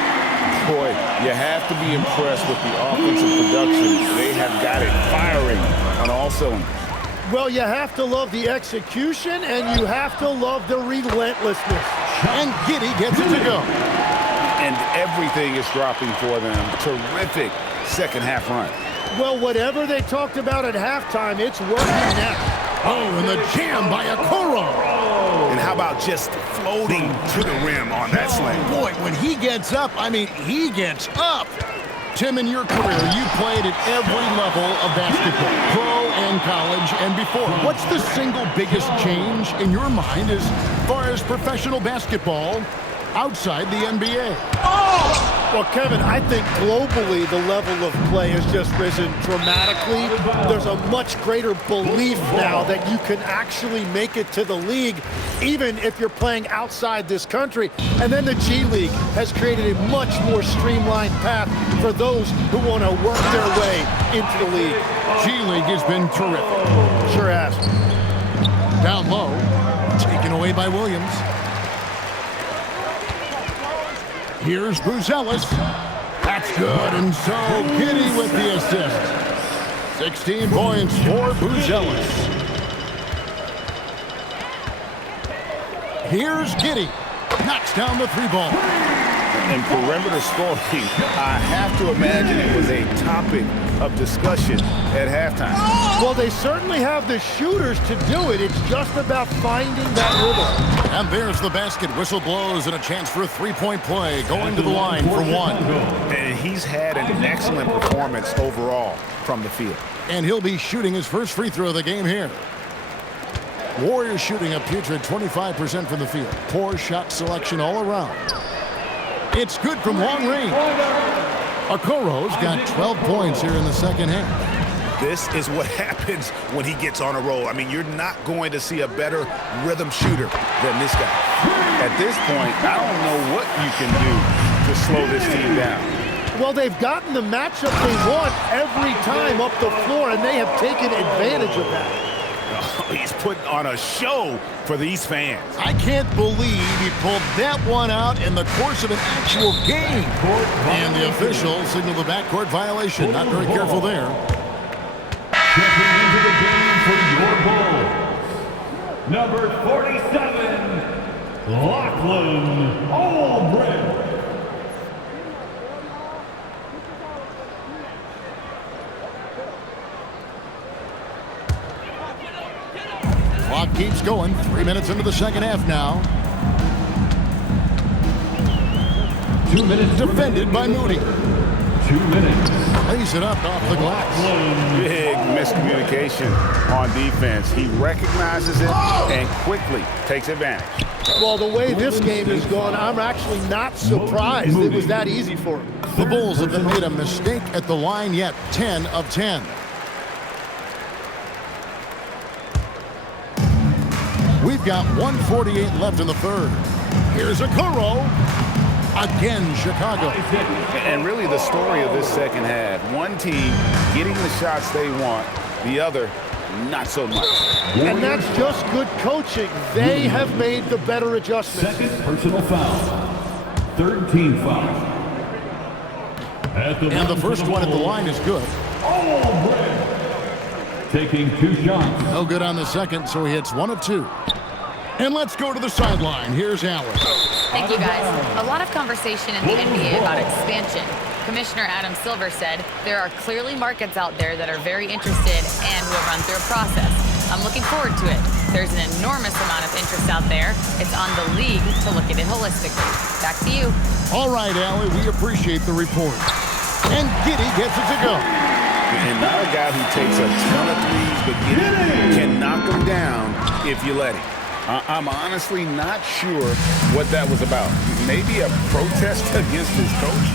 Boy, you have to be impressed with the offensive production. They have got it firing on all cylinders. Well, you have to love the execution, and you have to love the relentlessness. And Giddey gets it to go. And everything is dropping for them. Terrific second half run. Well, whatever they talked about at halftime, it's working now. Oh, and the jam by Okoro. And how about just floating to the rim on that slam? Boy, when he gets up, I mean, he gets up. Tim, in your career, you played at every level of basketball, pro and college and before. What's the single biggest change in your mind as far as professional basketball outside the NBA? Well, Kevin, I think globally the level of play has just risen dramatically. There's a much greater belief now that you can actually make it to the league, even if you're playing outside this country. And then the G League has created a much more streamlined path for those who want to work their way into the league. G League has been terrific. Sure has. Down low, taken away by Williams. Here's Buzelis. That's good, and so Giddey with the assist. 16 points for Buzelis. Here's Giddey. Knocks down the three ball. And perimeter scoring, I have to imagine it was a topic of discussion at halftime. Well, they certainly have the shooters to do it. It's just about finding that rhythm. And there's the basket. Whistle blows and a chance for a three-point play. Going to the line for one. And he's had an excellent performance overall from the field. And he'll be shooting his first free throw of the game here. Warriors shooting a putrid 25% from the field. Poor shot selection all around. It's good from long range. Okoro's got 12 points here in the second half. This is what happens when he gets on a roll. I mean, you're not going to see a better rhythm shooter than this guy. At this point, I don't know what you can do to slow this team down. Well, they've gotten the matchup they want every time up the floor, and they have taken advantage of that. He's putting on a show for these fans. I can't believe he pulled that one out in the course of an actual game. And the officials signal the backcourt violation. Not very careful there. Checking into the game for your Bulls, number 47, Lachlan Albrecht. Clock keeps going. 3 minutes into the second half now. 2 minutes Defended by Moody. 2 minutes. Lays it up off the glass. Big miscommunication on defense. He recognizes it and quickly takes advantage. Well, the way this game has gone, I'm actually not surprised it was that easy for him. The Bulls haven't made a mistake at the line yet. 10 of 10. We've got 1:48 left in the third. Here's Okoro. Again, Chicago. And really the story of this second half, one team getting the shots they want, the other not so much. And that's just good coaching. They have made the better adjustments. Second personal foul. Third team foul. And the first one at the line is good. Taking 2 shots. No good on the second, so he hits 1 of 2. And let's go to the sideline. Here's Alice. Thank you, guys. A lot of conversation in the NBA about expansion. Commissioner Adam Silver said there are clearly markets out there that are very interested and will run through a process. I'm looking forward to it. There's an enormous amount of interest out there. It's on the league to look at it holistically. Back to you. All right, Allie, we appreciate the report. And Giddey gets it to go. And not a guy who takes a ton of threes, but Giddey can knock them down if you let him. I'm honestly not sure what that was about. Maybe a protest against his coach?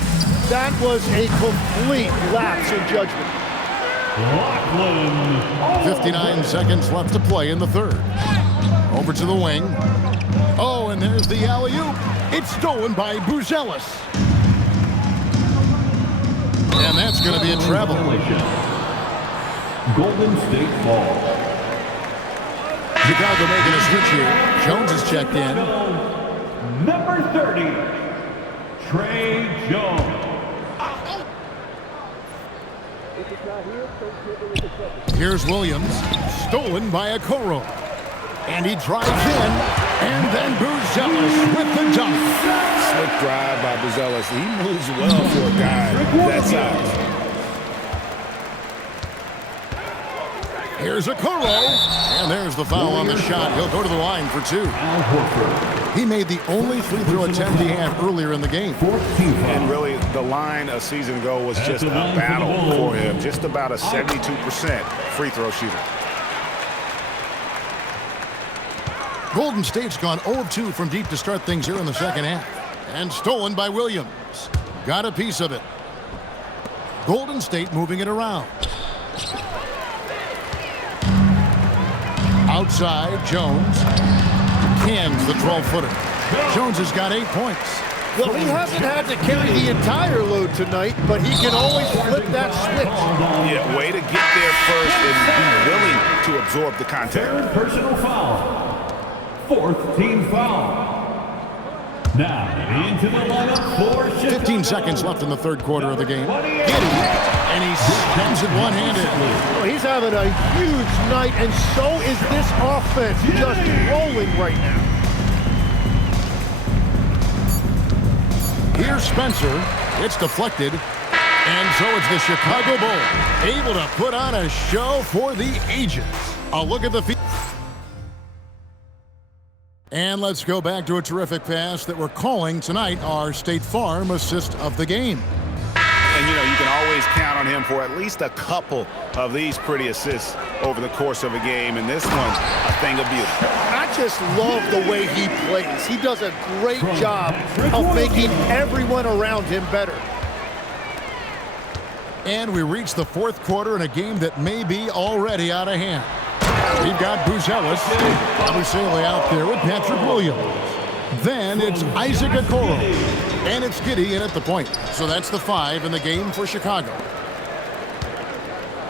That was a complete lapse in judgment. 59 seconds left to play in the third. Over to the wing. Oh, and there's the alley-oop. It's stolen by Buzelis. And that's going to be a travel. Golden State ball. Chicago making a switch here. Jones is checked in. Number 30, Trey Jones. Here's Williams. Stolen by Okoro. And he drives in. And then Buzelis with the dunk. Slick drive by Buzelis. He moves well for a guy that size. Here's Okoro. And there's the foul on the shot. He'll go to the line for 2. He made the only free throw attempt he had earlier in the game. And really, the line a season ago was just a battle for him. Just about a 72% free throw shooter. Golden State's gone 0 of 2 from deep to start things here in the second half. And stolen by Williams. Got a piece of it. Golden State moving it around. Outside, Jones cans the 12-footer. Jones has got 8 points. Well, he hasn't had to carry the entire load tonight, but he can always flip that switch. Yeah, way to get there first and be willing to absorb the contact. Third personal foul. Fourth team foul. Now into the lineup for Chicago. 15 seconds left in the third quarter of the game. Giddey, and he spins it one-handed. Well, he's having a huge night, and so is this offense, just rolling right now. Here's Spencer. It's deflected. And so it's the Chicago Bulls able to put on a show for the ages. A look at the field. And let's go back to a terrific pass that we're calling tonight our State Farm assist of the game. And, you know, you can always count on him for at least a couple of these pretty assists over the course of a game. And this one's a thing of beauty. I just love the way he plays. He does a great job of making everyone around him better. And we reach the fourth quarter in a game that may be already out of hand. We've got Buzelis, Abusele out there with Patrick Williams. Then it's Isaac Okoro. And it's Giddey in at the point. So that's the 5 in the game for Chicago.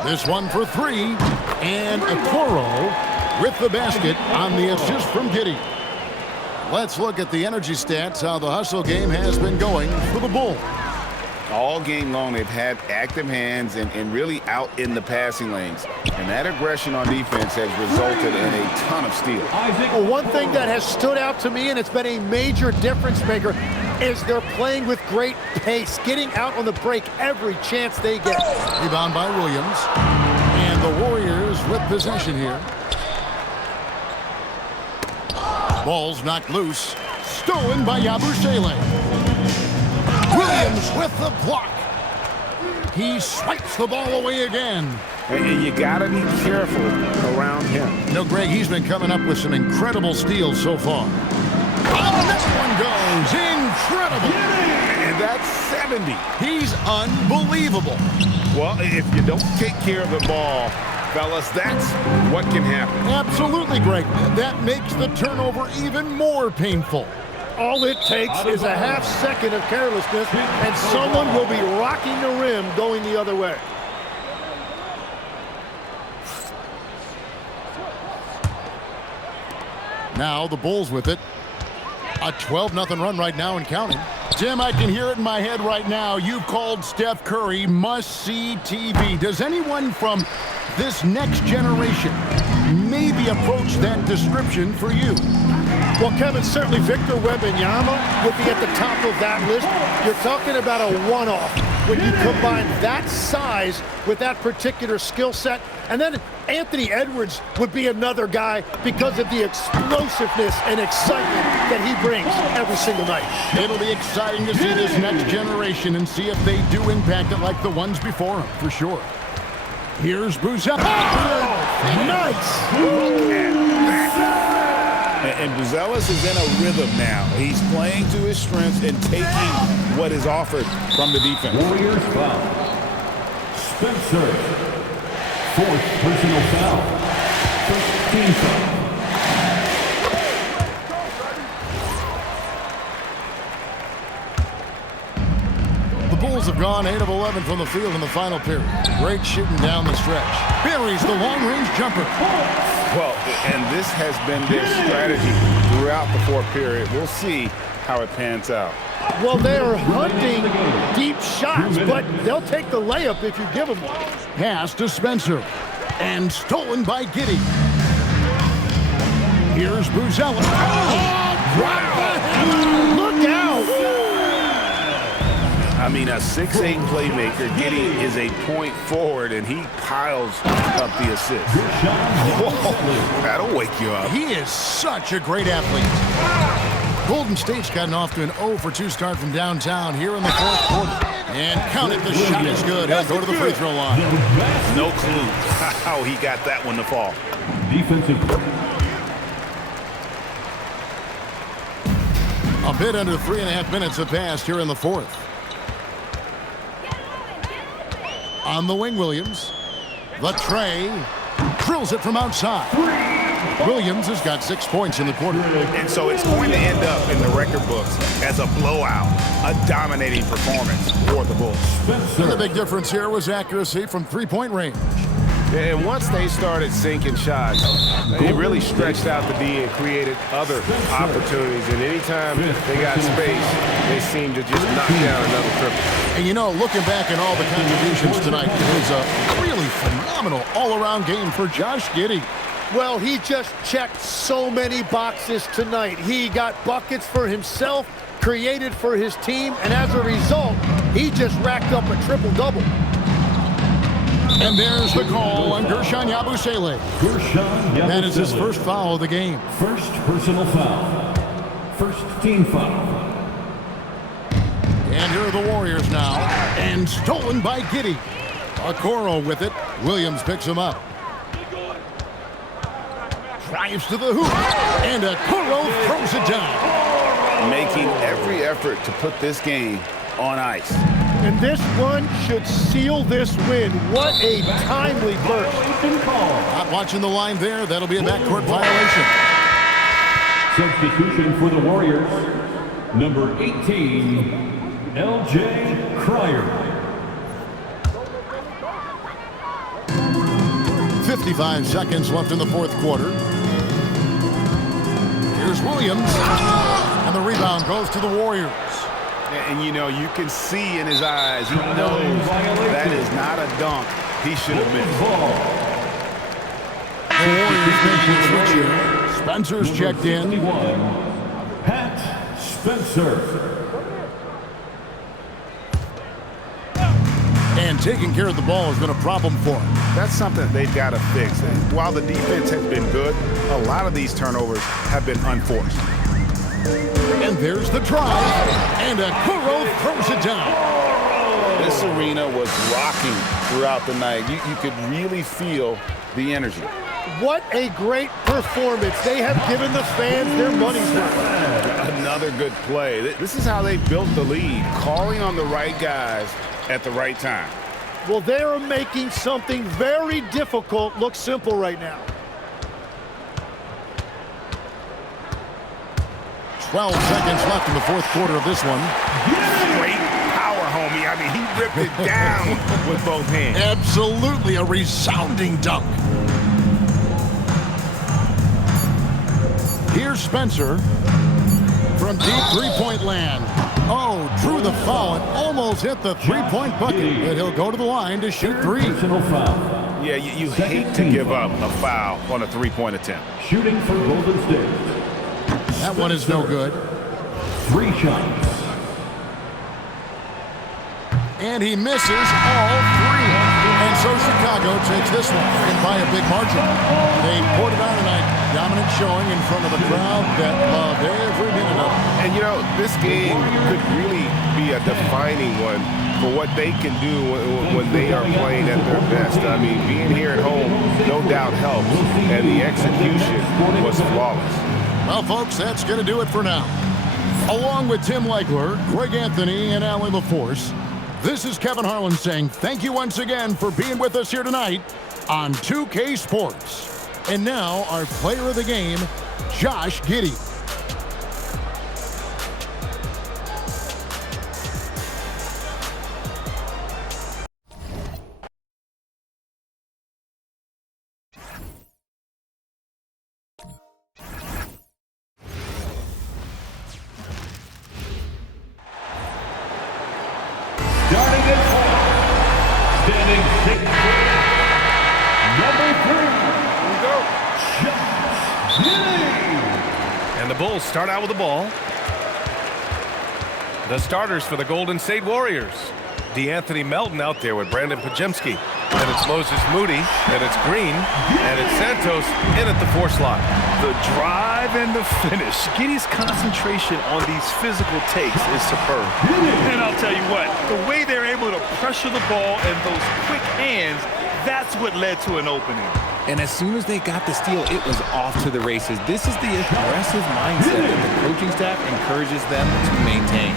This one for 3. And Okoro with the basket on the assist from Giddey. Let's look at the energy stats, how the hustle game has been going for the Bulls. All game long, they've had active hands and really out in the passing lanes. And that aggression on defense has resulted in a ton of steals. Well, one thing that has stood out to me, and it's been a major difference maker, is they're playing with great pace, getting out on the break every chance they get. Rebound by Williams. And the Warriors with possession here. Ball's knocked loose. Stolen by Yabusele. Williams with the block. He swipes the ball away again. And you got to be careful around him. You know, Greg, he's been coming up with some incredible steals so far. Oh, this one goes. Incredible. And that's 70. He's unbelievable. Well, if you don't take care of the ball, fellas, that's what can happen. Absolutely, Greg. That makes the turnover even more painful. All it takes is a half second of carelessness, and someone will be rocking the rim going the other way. Now the Bulls with it. A 12-0 run right now and counting. Tim, I can hear it in my head right now. You've called Steph Curry must-see TV. Does anyone from this next generation maybe approach that description for you? Well, Kevin, certainly Victor Wembanyama would be at the top of that list. You're talking about a one-off when you combine that size with that particular skill set. And then Anthony Edwards would be another guy because of the explosiveness and excitement that he brings every single night. It'll be exciting to see this next generation and see if they do impact it like the ones before them, for sure. Here's Buzelis. Oh, nice! And Buzelis is in a rhythm now. He's playing to his strengths and taking what is offered from the defense. Warriors foul. Spencer. Fourth personal foul. 15 foul. The Bulls have gone 8 of 11 from the field in the final period. Great shooting down the stretch. Buries the long-range jumper. Well, and this has been their strategy throughout the fourth period. We'll see how it pans out. Well, they're hunting deep shots, but they'll take the layup if you give them one. Pass to Spencer. And stolen by Giddey. Here's Buzelis. Oh, look out! I mean, a 6'8 playmaker. Giddey is a point forward, and he piles up the assist. Whoa, that'll wake you up. He is such a great athlete. Golden State's gotten off to an 0-for-2 start from downtown here in the fourth quarter. And count it, the shot is good. He'll go to the free throw line. No clue how he got that one to fall. Defensive. A bit under 3.5 minutes have passed here in the fourth. On the wing, Williams. The tray. Drills it from outside. Williams has got 6 points in the quarter. And so it's going to end up in the record books as a blowout, a dominating performance for the Bulls. The big difference here was accuracy from three-point range. And once they started sinking shots, they really stretched out the D and created other opportunities. And anytime they got space, they seemed to just knock down another triple. And you know, looking back at all the contributions tonight, it was a really phenomenal all-around game for Josh Giddey. Well, he just checked so many boxes tonight. He got buckets for himself, created for his team, and as a result, he just racked up a triple-double. And there's the call on Guerschon Yabusele. That is his first foul of the game. First personal foul. First team foul. And here are the Warriors now. And stolen by Giddey. Okoro with it. Williams picks him up. Drives to the hoop. And Okoro throws it down. Making every effort to put this game on ice. And this run should seal this win. What a timely burst. Not watching the line there. That'll be a backcourt violation. Substitution for the Warriors. Number 18, L.J. Cryer. 55 seconds left in the fourth quarter. Here's Williams. And the rebound goes to the Warriors. And, you know, you can see in his eyes, he knows that is not a dunk he should have missed. The Warriors making a switch here. Spencer's checked in. Pat Spencer. And taking care of the ball has been a problem for him. That's something they've got to fix. And while the defense has been good, a lot of these turnovers have been unforced. And there's the drive. And Okoro throws it down. This arena was rocking throughout the night. You could really feel the energy. What a great performance. They have given the fans their money's worth. Another good play. This is how they built the lead, calling on the right guys at the right time. Well, they are making something very difficult look simple right now. 12 seconds left in the fourth quarter of this one. Great power, homie. I mean, he ripped it down with both hands. Absolutely a resounding dunk. Here's Spencer from deep three-point land. Oh, drew the foul and almost hit the three-point bucket. But he'll go to the line to shoot three. Yeah, you hate to give up a foul on a three-point attempt. Shooting for Golden State. That one is no good. 3 shots. And he misses all 3. And so Chicago takes this one and by a big margin. They poured it on tonight. Dominant showing in front of a crowd that loved every minute of it. And you know, this game could really be a defining one for what they can do when they are playing at their best. I mean, being here at home no doubt helps, and the execution was flawless. Well, folks, that's going to do it for now. Along with Tim Legler, Greg Anthony, and Allie LaForce, this is Kevin Harlan saying thank you once again for being with us here tonight on 2K Sports. And now, our player of the game, Josh Giddey. Starting at 4, standing 6 foot, number 3, Josh Giddey. And the Bulls start out with the ball. The starters for the Golden State Warriors. DeAnthony Melton out there with Brandon Pajemski. And it's Moses Moody, and it's Green, and it's Santos in at the 4 slot. The drive and the finish. Giddey's concentration on these physical takes is superb. And I'll tell you what, the way they're able to pressure the ball and those quick hands, that's what led to an opening. And as soon as they got the steal, it was off to the races. This is the aggressive mindset that the coaching staff encourages them to maintain.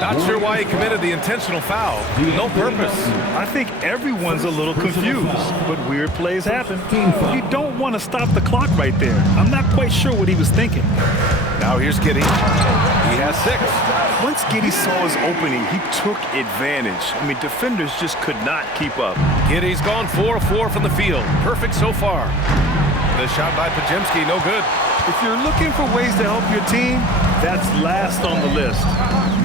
Not sure why he committed the intentional foul. No purpose. I think everyone's a little confused, but weird plays happen. You don't want to stop the clock right there. I'm not quite sure what he was thinking. Now here's Giddey. He has 6. Once Giddey saw his opening, he took advantage. I mean, defenders just could not keep up. Giddey's gone 4 of 4 from the field. Perfect so far. The shot by Podziemski, no good. If you're looking for ways to help your team, that's last on the list.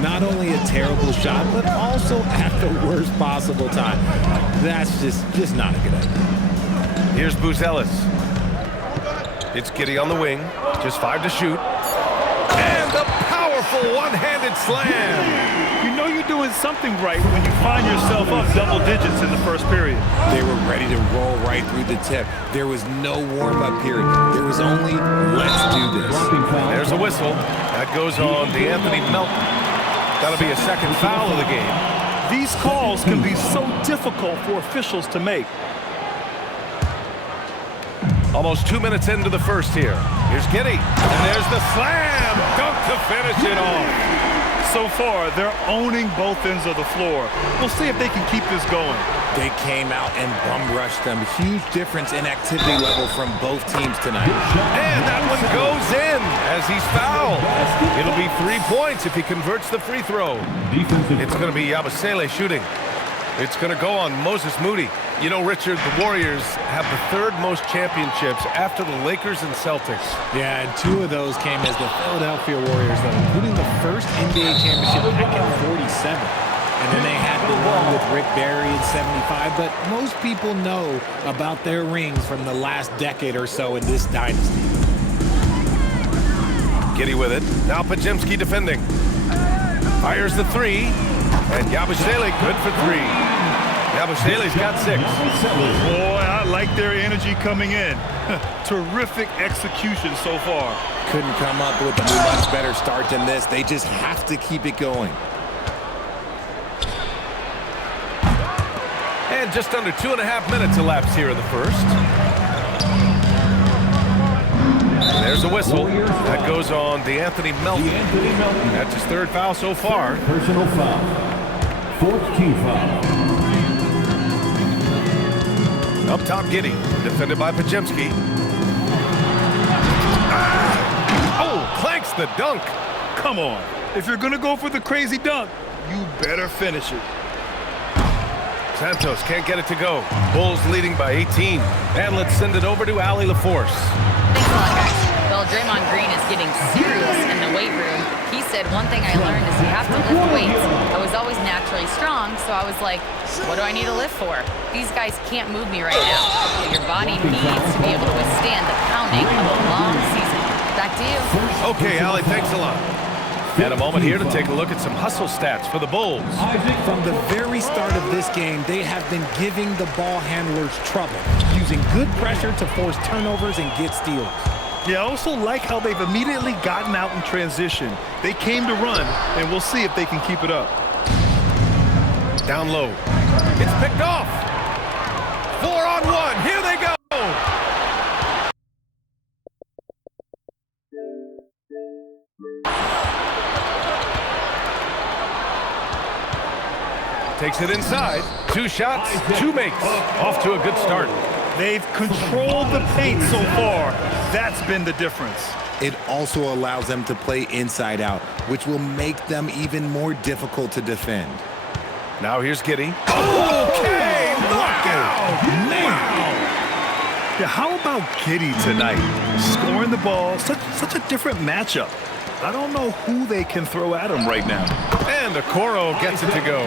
Not only a terrible shot, but also at the worst possible time. That's just not a good idea. Here's Buzelis. It's Giddey on the wing. Just 5 to shoot. And a powerful one-handed slam. You know you're doing something right when you find yourself up double digits in the first period. They were ready to roll right through the tip. There was no warm-up period. There was only, let's do this. There's a whistle. That goes on DeAnthony Melton. That'll be a second foul of the game. These calls can be so difficult for officials to make. Almost 2 minutes into the first here. Here's Giddey. And there's the slam. Dunk to finish it off. So far, they're owning both ends of the floor. We'll see if they can keep this going. They came out and bum rushed them. Huge difference in activity level from both teams tonight. And that one goes in as he's fouled. It'll be 3 points if he converts the free throw. It's going to be Yabusele shooting. It's going to go on Moses Moody. You know, Richard, the Warriors have the 3rd most championships after the Lakers and Celtics. Yeah, and 2 of those came as the Philadelphia Warriors, though, including the first NBA championship back in '47. And then they had the one with Rick Barry in '75. But most people know about their rings from the last decade or so in this dynasty. Giddey with it. Now Podziemski defending. Fires the 3. And Yabusele good for 3. Yabusele's got 6. Boy, I like their energy coming in. Terrific execution so far. Couldn't come up with a much better start than this. They just have to keep it going. And just under 2.5 minutes elapsed here in the first. And there's a whistle. That goes on DeAnthony Melton. That's his 3rd foul so far. Personal foul. 4th team foul. Up top, Giddey, defended by Podziemski. Oh, clanks the dunk. Come on. If you're going to go for the crazy dunk, you better finish it. Santos can't get it to go. Bulls leading by 18. And let's send it over to Allie LaForce. Thanks a lot, guys. Well, Draymond Green is getting serious in the weight room. He said one thing I learned is you have to lift weights. I was always naturally strong, so I was like, what do I need to lift for? These guys can't move me right now. But your body needs to be able to withstand the pounding of a long season. Back to you. Okay, Allie, thanks a lot. And a moment here to take a look at some hustle stats for the Bulls. From the very start of this game, they have been giving the ball handlers trouble, using good pressure to force turnovers and get steals. Yeah, I also like how they've immediately gotten out in transition. They came to run, and we'll see if they can keep it up. Down low. It's picked off. 4-on-1. Here they go. Takes it inside. 2 shots, 2 makes. Off to a good start. They've controlled the paint so far. That's been the difference. It also allows them to play inside out, which will make them even more difficult to defend. Now here's Giddey. Okay, knockout! Wow! Yeah, how about Giddey tonight? Scoring the ball, such a different matchup. I don't know who they can throw at him right now. And Okoro gets it to go.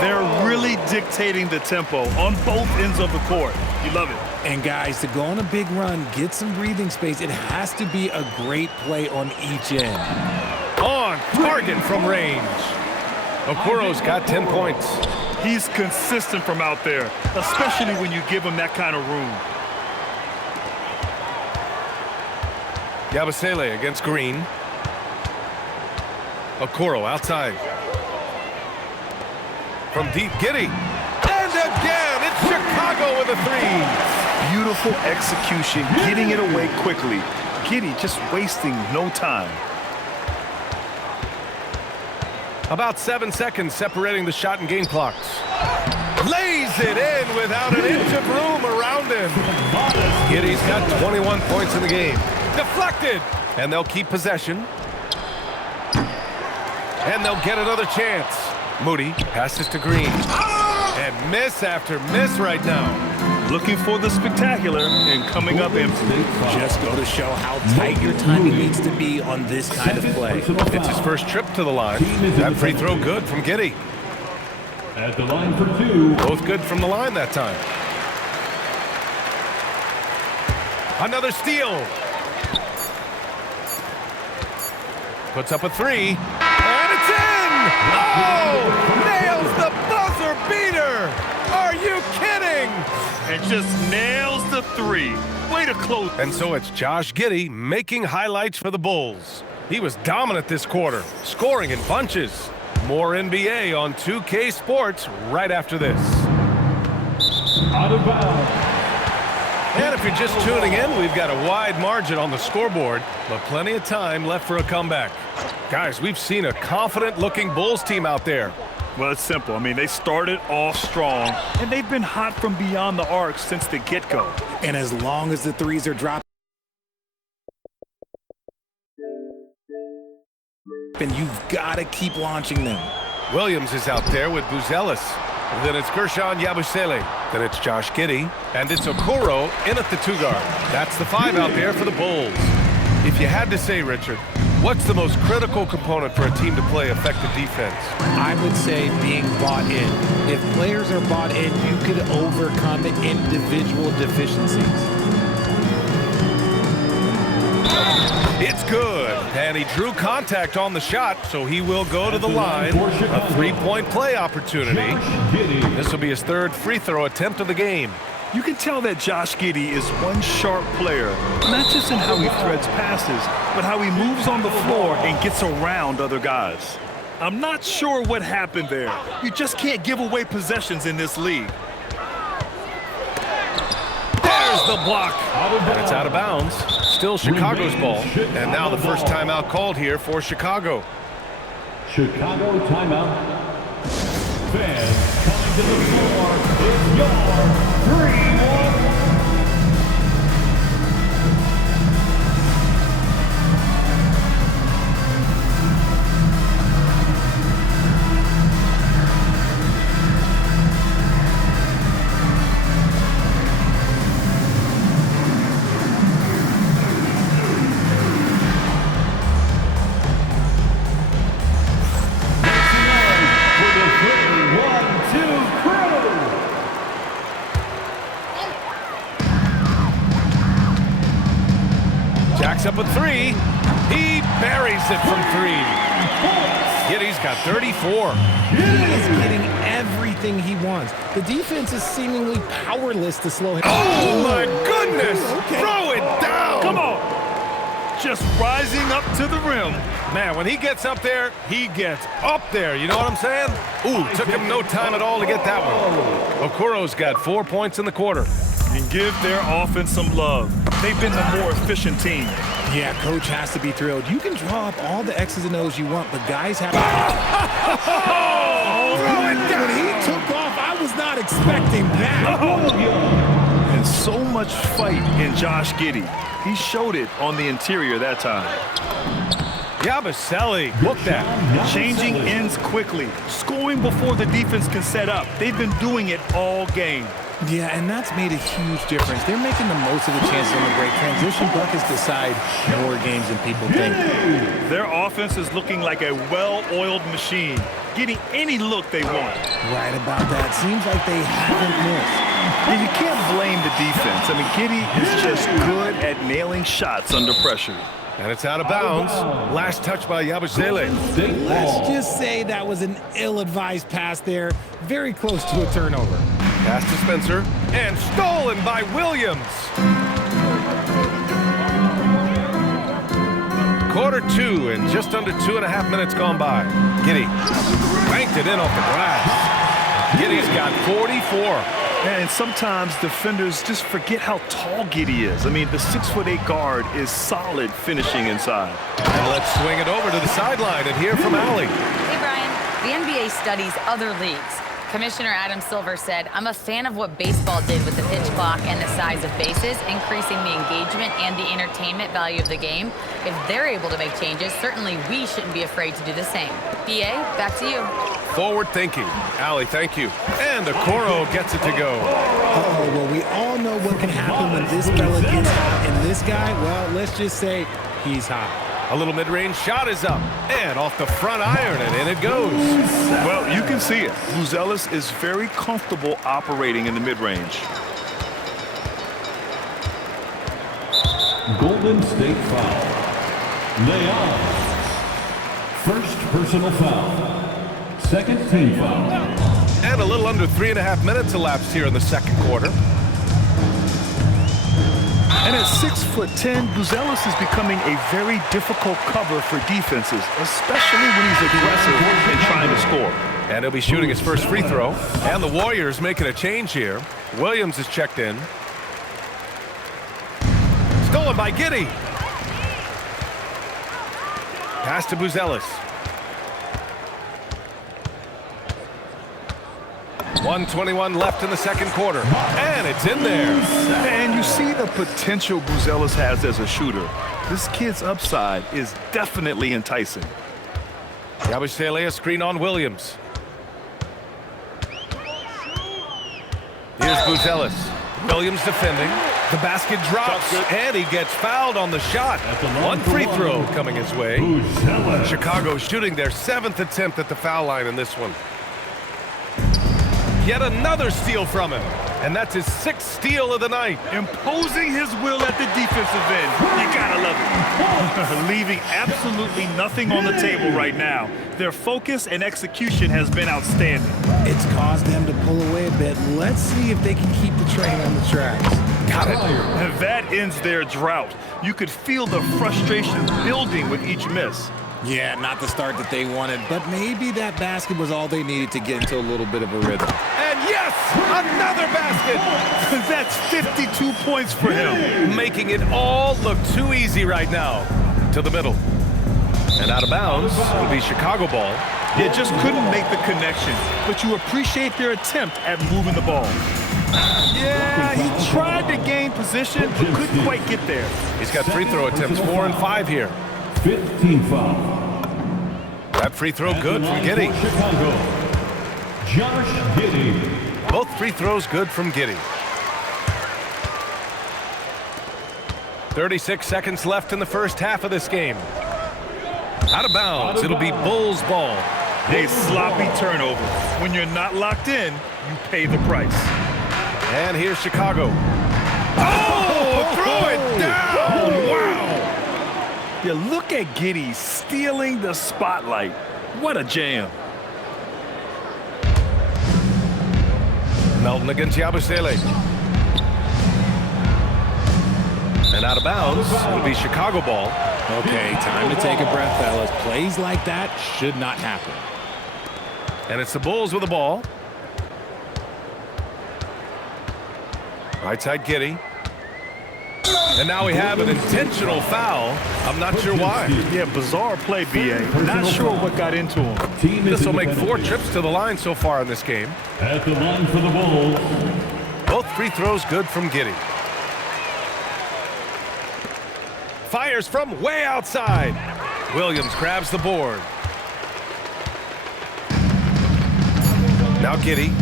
They're really dictating the tempo on both ends of the court. You love it. And guys, to go on a big run, get some breathing space, it has to be a great play on each end. On target from range. Okoro's got 10 points. He's consistent from out there, especially when you give him that kind of room. Yabusele against Green. Okoro outside. From deep, Giddey. And again, it's Chicago with a 3. Beautiful execution, getting it away quickly. Giddey just wasting no time. About 7 seconds separating the shot and game clocks. Lays it in without an inch of room around him. Giddey's got 21 points in the game. Deflected. And they'll keep possession. And they'll get another chance. Moody passes to Green. And miss after miss right now. Looking for the spectacular and coming up empty. Just go to show how tight your timing needs to be on this kind of play. It's his first trip to the line. That free throw good from Giddey. At the line for two. Both good from the line that time. Another steal. Puts up a three. And it's in! Oh! Nails the buzzer beater! Are you kidding? And just nails the three. Way to close. And so it's Josh Giddey making highlights for the Bulls. He was dominant this quarter, scoring in bunches. More NBA on 2K Sports right after this. Out of bounds. And if you're just tuning in, we've got a wide margin on the scoreboard, but plenty of time left for a comeback. Guys, we've seen a confident-looking Bulls team out there. Well, it's simple. I mean, they started off strong, and they've been hot from beyond the arc since the get-go. And as long as the threes are dropping, you've got to keep launching them. Williams is out there with Buzelis. Then it's Guerschon Yabusele. Then it's Josh Giddey. And it's Okoro in at the 2-guard. That's the 5 out there for the Bulls. If you had to say, Richard, what's the most critical component for a team to play effective defense? I would say being bought in. If players are bought in, you could overcome individual deficiencies. It's good. And he drew contact on the shot, so he will go to the line. A 3-point play opportunity. This will be his 3rd free throw attempt of the game. You can tell that Josh Giddey is one sharp player, not just in how he threads passes, but how he moves on the floor and gets around other guys. I'm not sure what happened there. You just can't give away possessions in this league. There's the block. And it's out of bounds. Still Chicago's ball. And now the first timeout called here for Chicago. Chicago timeout. Fans coming to the floor. It's your 3-1. Up a 3. He buries it from 3. Giddey's got 34. He is getting everything he wants. The defense is seemingly powerless to slow him. Oh, my goodness! Okay. Throw it down! Come on! Just rising up to the rim. Man, when he gets up there, he gets up there. You know what I'm saying? Ooh, took him no time at all to get that one. Okoro's got 4 points in the quarter. And give their offense some love. They've been the more efficient team. Yeah, coach has to be thrilled. You can draw up all the X's and O's you want, but guys have to... Throw it down! When he took off, I was not expecting that. And so much fight in Josh Giddey. He showed it on the interior that time. Yabusele, look that. Changing ends quickly. Scoring before the defense can set up. They've been doing it all game. Yeah, and that's made a huge difference. They're making the most of the chances on the break. Transition buckets decide more games than people think. Their offense is looking like a well-oiled machine, getting any look they want. Right about that. Seems like they haven't missed. And you can't blame the defense. I mean, Giddey is just good at nailing shots under pressure. And it's out of bounds. Last touch by Yabusele. Let's just say that was an ill-advised pass there. Very close to a turnover. Pass to Spencer. And stolen by Williams. Quarter 2 and just under 2.5 minutes gone by. Giddey banked it in off the glass. Giddey's got 44. And sometimes defenders just forget how tall Giddey is. I mean, the 6'8" guard is solid finishing inside. And let's swing it over to the sideline and hear from Allie. Hey, Brian. NBA studies other leagues. Commissioner Adam Silver said, "I'm a fan of what baseball did with the pitch clock and the size of bases, increasing the engagement and the entertainment value of the game. If they're able to make changes, certainly we shouldn't be afraid to do the same." BA, back to you. Forward thinking. Allie, thank you. And Okoro gets it to go. Oh, well, we all know what can happen when this fella gets hot. And this guy, well, let's just say he's hot. A little mid-range shot is up. And off the front iron, and in it goes. Well, you can see it. Buzelis is very comfortable operating in the mid-range. Golden State foul. Leon. First personal foul. Second team foul. And a little under 3.5 minutes elapsed here in the second quarter. And at 6'10", Buzelis is becoming a very difficult cover for defenses, especially when he's aggressive and trying to score. And he'll be shooting his first free throw. And the Warriors making a change here. Williams is checked in. Stolen by Giddey. Pass to Buzelis. 1:21 left in the second quarter. And it's in there. And you see the potential Buzelis has as a shooter. This kid's upside is definitely enticing. Yabusele, a screen on Williams. Here's Buzelis. Williams defending. The basket drops, and he gets fouled on the shot. One free throw coming his way. Chicago shooting their 7th attempt at the foul line in this one. Yet another steal from him, and that's his 6th steal of the night. Imposing his will at the defensive end. You gotta love it. Leaving absolutely nothing on the table right now. Their focus and execution has been outstanding. It's caused them to pull away a bit. Let's see if they can keep the train on the tracks. Got it. And that ends their drought. You could feel the frustration building with each miss. Yeah, not the start that they wanted, but maybe that basket was all they needed to get into a little bit of a rhythm. And yes, another basket. That's 52 points for him. Making it all look too easy right now. To the middle. And out of bounds will be Chicago ball. Yeah, just couldn't make the connection, but you appreciate their attempt at moving the ball. Yeah, he tried to gain position, but couldn't quite get there. He's got free throw attempts 4 and 5 here. 15 foul. That free throw good from Giddey. Chicago. Josh Giddey. Both free throws good from Giddey. 36 seconds left in the first half of this game. Out of bounds, it'll be Bulls ball. A sloppy turnover. When you're not locked in, you pay the price. And here's Chicago. Oh, throw it down! Wow! Yeah, look at Giddey stealing the spotlight. What a jam. Melton against Yabusele. And out of bounds, it'll be Chicago ball. Okay, time to take a breath, fellas. Plays like that should not happen. And it's the Bulls with the ball. Right side Giddey. And now we have an intentional foul. I'm not sure why. Yeah, bizarre play, BA. Not sure what got into him. This will make 4 trips to the line so far in this game. At the line for the Bulls. Both free throws good from Giddey. Fires from way outside. Williams grabs the board. Now Giddey.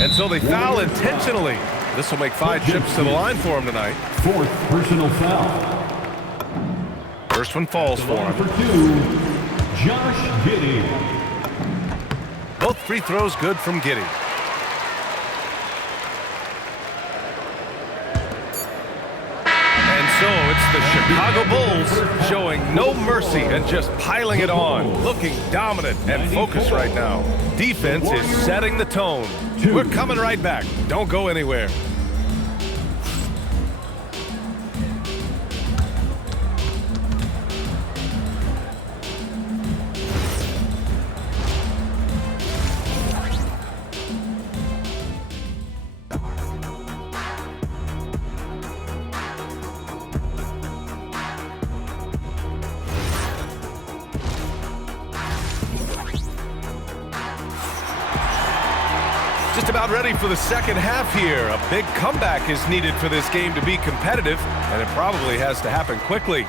And so they foul intentionally. This will make 5 trips to the line for him tonight. 4th personal foul. First one falls for him. Number 2, Josh Giddey. Both free throws good from Giddey. And so it's the Chicago Bulls showing no mercy and just piling it on. Looking dominant and focused right now. Defense is setting the tone. We're coming right back. Don't go anywhere. Just about ready for the second half here. A big comeback is needed for this game to be competitive, and it probably has to happen quickly.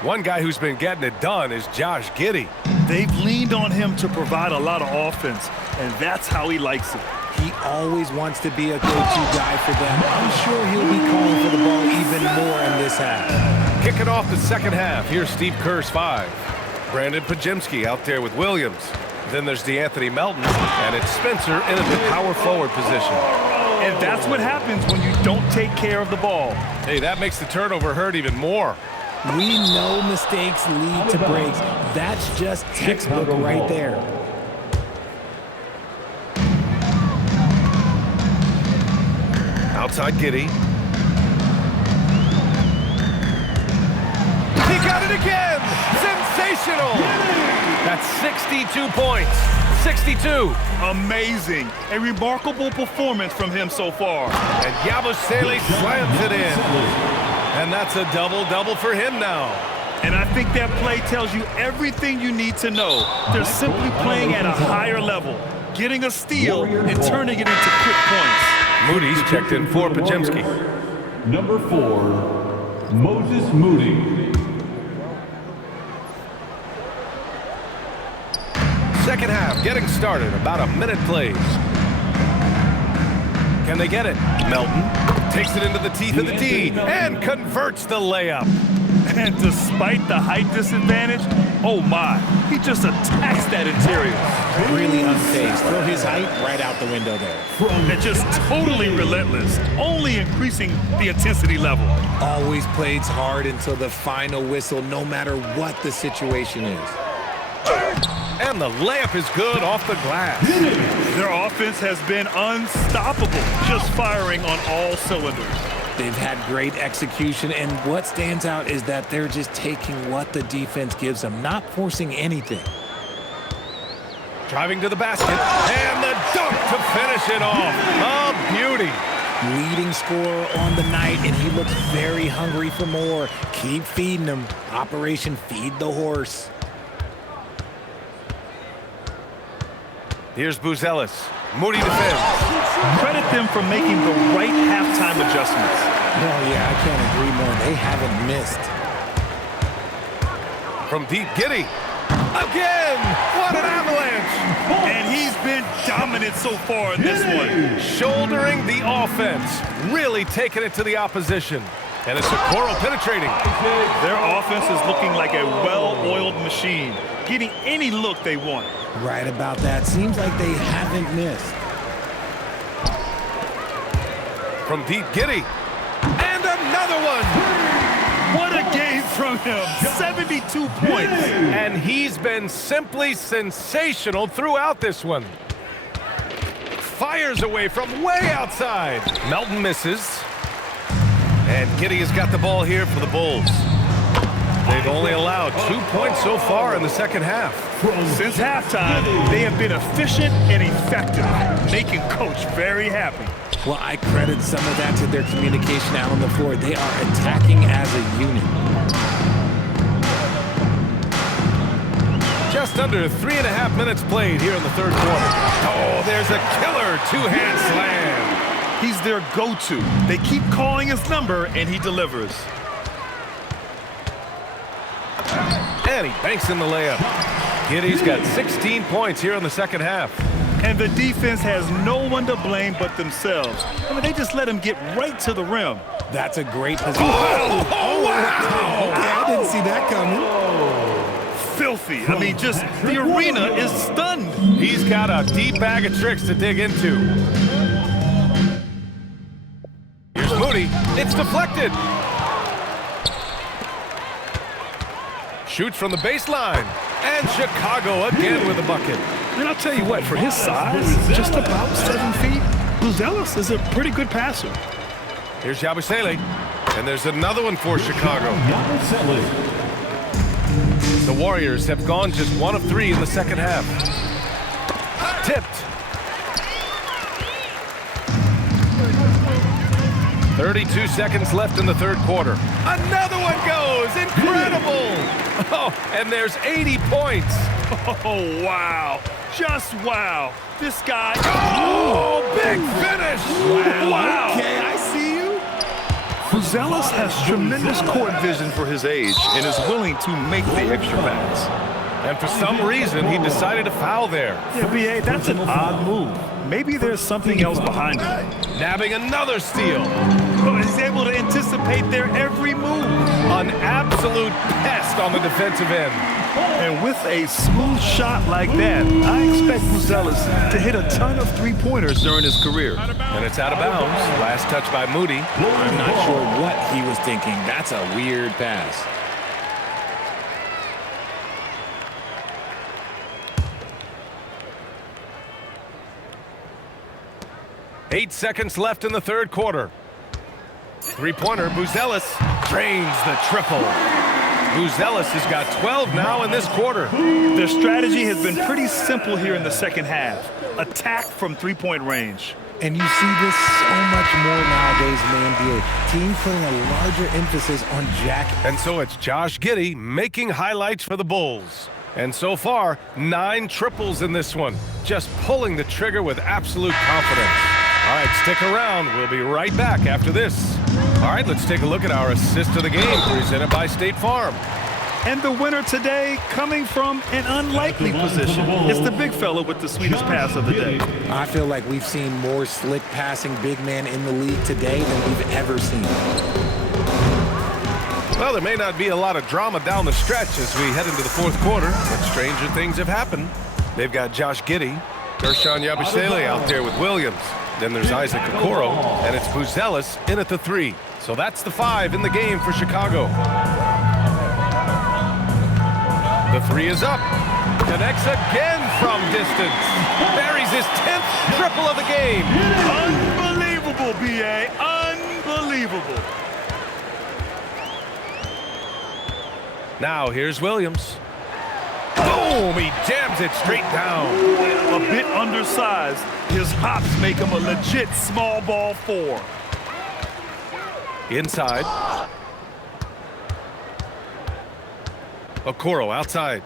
One guy who's been getting it done is Josh Giddey. They've leaned on him to provide a lot of offense, and that's how he likes it. He always wants to be a go-to guy for them. I'm sure he'll be calling for the ball even more in this half. Kicking off the second half, here's Steve Kerr's 5. Brandon Pajemski out there with Williams. Then there's DeAnthony Melton, and it's Spencer in at the power forward position. And that's what happens when you don't take care of the ball. Hey, that makes the turnover hurt even more. We know mistakes lead to breaks. That's just textbook right there. Outside Giddey. He got it again! Sensational! That's 62 points. 62. Amazing. A remarkable performance from him so far. And Yabusele slams it in. And that's a double-double for him now. And I think that play tells you everything you need to know. They're simply playing at a higher level, getting a steal and turning it into quick points. Moody's checked in for Pajemski. Number 4, Moses Moody. Second half getting started. About a minute plays. Can they get it? Melton takes it into the teeth of the D and converts the layup. And despite the height disadvantage, oh my, he just attacks that interior. Really unfazed. Throw his height right out the window there. And just totally relentless, only increasing the intensity level. Always plays hard until the final whistle, no matter what the situation is. And the layup is good off the glass. Their offense has been unstoppable, just firing on all cylinders. They've had great execution, and what stands out is that they're just taking what the defense gives them, not forcing anything. Driving to the basket, and the dunk to finish it off. A beauty. Leading scorer on the night, and he looks very hungry for more. Keep feeding him. Operation Feed the Horse. Here's Buzelis. Moody defends. Credit them for making the right halftime adjustments. Oh, yeah, I can't agree more. They haven't missed. From deep, Giddey. Again! What an avalanche! And he's been dominant so far in this one. Shouldering the offense. Really taking it to the opposition. And it's Okoro penetrating. Their offense is looking like a well-oiled machine, getting any look they want. Right about that. Seems like they haven't missed. From deep, Giddey. And another one! What a game from him. 72 points. And he's been simply sensational throughout this one. Fires away from way outside. Melton misses. And Giddey has got the ball here for the Bulls. They've only allowed 2 points so far in the second half. Since halftime, they have been efficient and effective, making Coach very happy. Well, I credit some of that to their communication out on the floor. They are attacking as a unit. Just under 3.5 minutes played here in the third quarter. Oh, there's a killer two-hand slam. He's their go-to. They keep calling his number, and he delivers. And he banks in the layup. Giddey's got 16 points here in the second half. And the defense has no one to blame but themselves. I mean, they just let him get right to the rim. That's a great position. Oh, wow! Okay, I didn't see that coming. Filthy. I mean, just the arena is stunned. He's got a deep bag of tricks to dig into. Here's Moody. It's deflected. Shoots from the baseline. And Chicago again with a bucket. And I'll tell you what, for his size, just about 7 feet, Buzelis is a pretty good passer. Here's Yabusele. And there's another one for Chicago. The Warriors have gone just 1 of 3 in the second half. Tipped. 32 seconds left in the third quarter. Another one goes! Incredible! Oh, and there's 80 points. Oh, wow. Just wow. This guy. Oh, big finish. Wow. Okay, I see you. Buzelis has tremendous court vision for his age and is willing to make the extra pass. And for some reason, he decided to foul there. Yeah, B.A., that's an odd move. Maybe there's something else behind it. Nabbing another steal. But he's able to anticipate their every move. An absolute pest on the defensive end. And with a smooth shot like that, I expect Buzelis to hit a ton of three-pointers during his career. And it's out of bounds. Last touch by Moody. I'm not sure what he was thinking. That's a weird pass. Eight seconds left in the third quarter. Three-pointer, Buzelis drains the triple. Buzelis has got 12 now in this quarter. Their strategy has been pretty simple here in the second half. Attack from three-point range. And you see this so much more nowadays in the NBA. Teams putting a larger emphasis on jack. And so it's Josh Giddey making highlights for the Bulls. And so far, 9 triples in this one. Just pulling the trigger with absolute confidence. All right, stick around. We'll be right back after this. All right, let's take a look at our assist of the game presented by State Farm. And the winner today coming from an unlikely position. It's the big fella with the sweetest pass of the day. I feel like we've seen more slick passing big man in the league today than we've ever seen. Well, there may not be a lot of drama down the stretch as we head into the fourth quarter, but stranger things have happened. They've got Josh Giddey, Gershon Yabusele out there with Williams. Then there's Isaac Okoro, and it's Buzelis in at the 3. So that's the 5 in the game for Chicago. The 3 is up. Connects again from distance. Buries his 10th triple of the game. Unbelievable, B.A. Unbelievable. Now here's Williams. Boom! He jams it straight down. A bit undersized. His hops make him a legit small ball 4. Inside. Okoro outside.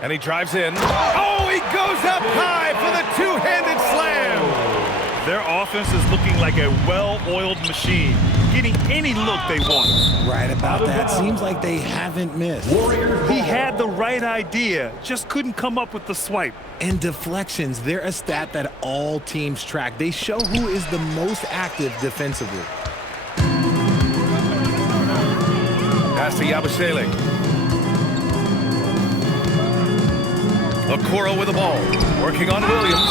And he drives in. Oh, he goes up high for the two-handed slam. Their offense is looking like a well-oiled machine, getting any look they want. Right about that. Seems like they haven't missed. He had the right idea, just couldn't come up with the swipe. And deflections, they're a stat that all teams track. They show who is the most active defensively. Pass to Yabusele. Okoro with the ball. Working on Williams.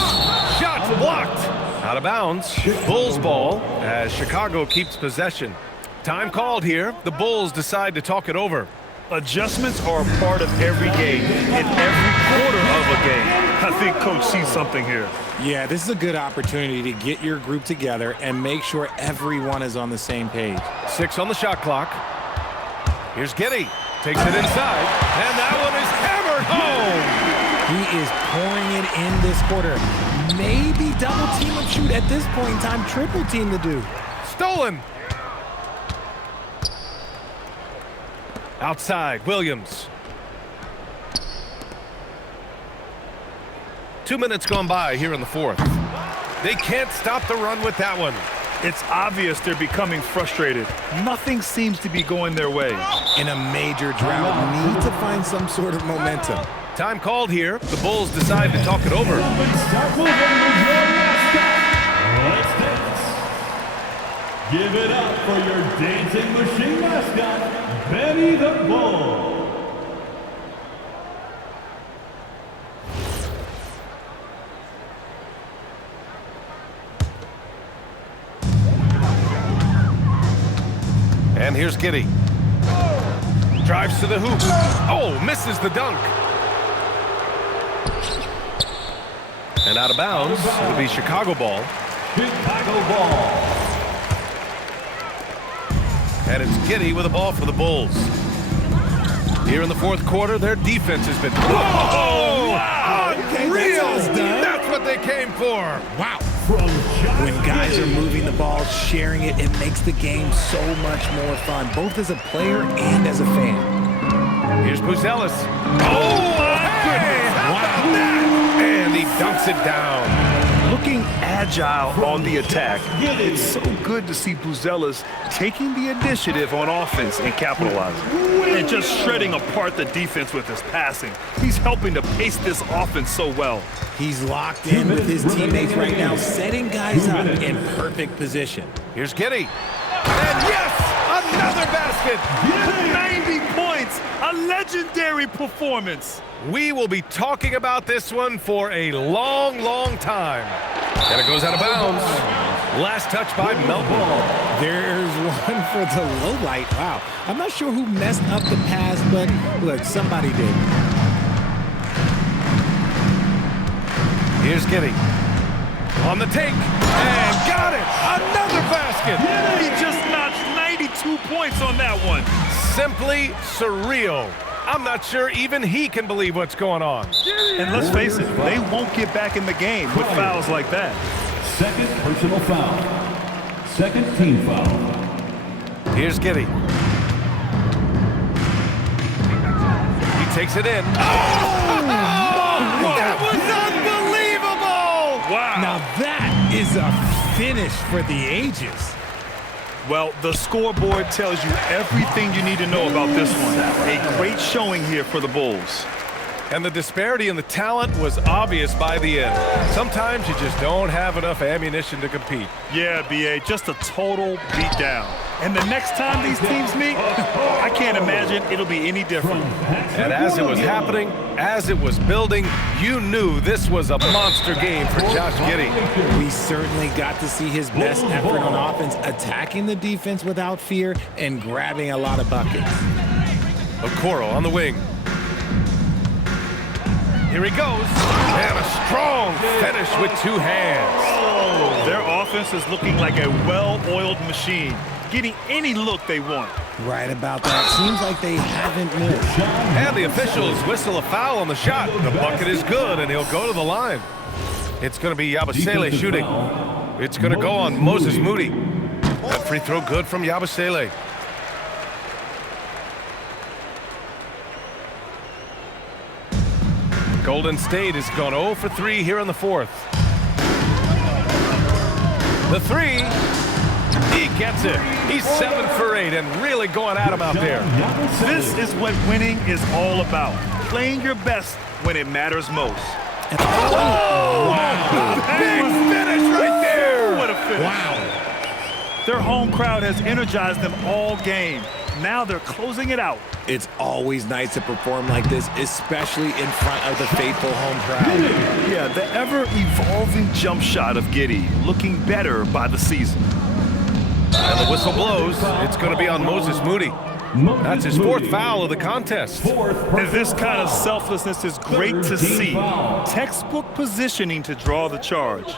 Shot blocked. Out of bounds. Bulls ball as Chicago keeps possession. Time called here. The Bulls decide to talk it over. Adjustments are a part of every game, in every quarter of a game. I think Coach sees something here. Yeah, this is a good opportunity to get your group together and make sure everyone is on the same page. 6 on the shot clock. Here's Giddey. Takes it inside. And that one is hammered home. He is pouring it in this quarter. Maybe double team and shoot at this point in time. Triple team to do. Stolen. Outside, Williams. 2 minutes gone by here in the fourth. They can't stop the run with that one. It's obvious they're becoming frustrated. Nothing seems to be going their way. In a major drought, need to find some sort of momentum. Time called here. The Bulls decide to talk it over. Let's dance. Give it up for your dancing machine mascot, Benny the Bull. And here's Giddey. Drives to the hoop. Oh, misses the dunk. And out of bounds, it'll be Chicago ball. Chicago ball. And it's Giddey with the ball for the Bulls. Here in the fourth quarter, their defense has been... Whoa! Wow! Unreal! That's what they came for. Wow. When guys are moving the ball, sharing it, it makes the game so much more fun, both as a player and as a fan. Here's Buzelis. Oh, my goodness! How about that? And he dunks it down. Looking agile on the attack. It's so good to see Buzelis taking the initiative on offense and capitalizing. And just shredding apart the defense with his passing. He's helping to pace this offense so well. He's locked in with his teammates right now, setting guys up in perfect position. Here's Giddey. And yes, another basket. 90 points, a legendary performance. We will be talking about this one for a long, long time. And it goes out of bounds. Last touch by Melton. There's one for the low light. Wow. I'm not sure who messed up the pass, but look, somebody did. Here's Giddey. On the take. And got it. Another basket. He just notched 92 points on that one. Simply surreal. I'm not sure even he can believe what's going on. And let's face it, they won't get back in the game with fouls like that. Second personal foul. Second team foul. Here's Giddey. He takes it in. That was unbelievable! Wow. Now that is a finish for the ages. Well, the scoreboard tells you everything you need to know about this one. A great showing here for the Bulls. And the disparity in the talent was obvious by the end. Sometimes you just don't have enough ammunition to compete. Yeah, B.A., just a total beatdown. And the next time these teams meet, I can't imagine it'll be any different. And as it was happening, as it was building, you knew this was a monster game for Josh Giddey. We certainly got to see his best effort on offense, attacking the defense without fear and grabbing a lot of buckets. Okoro on the wing. Here he goes. And a strong finish with two hands. Their offense is looking like a well-oiled machine, getting any look they want. Right about that. Seems like they haven't missed. And the officials whistle a foul on the shot. The bucket is good, and he'll go to the line. It's going to be Yabusele shooting. It's going to go on Moses Moody. That free throw good from Yabusele. Golden State has gone 0 for 3 here in the fourth. The three, he gets it. He's 7 for 8 and really going at him out there. This is what winning is all about. Playing your best when it matters most. Oh, wow. Big finish right there. What a finish. Wow. Their home crowd has energized them all game. Now they're closing it out. It's always nice to perform like this, especially in front of the faithful home crowd. Yeah, the ever-evolving jump shot of Giddey looking better by the season. And the whistle blows. It's going to be on Moses Moody. That's his fourth foul of the contest. And this kind of selflessness is great to see. Textbook positioning to draw the charge.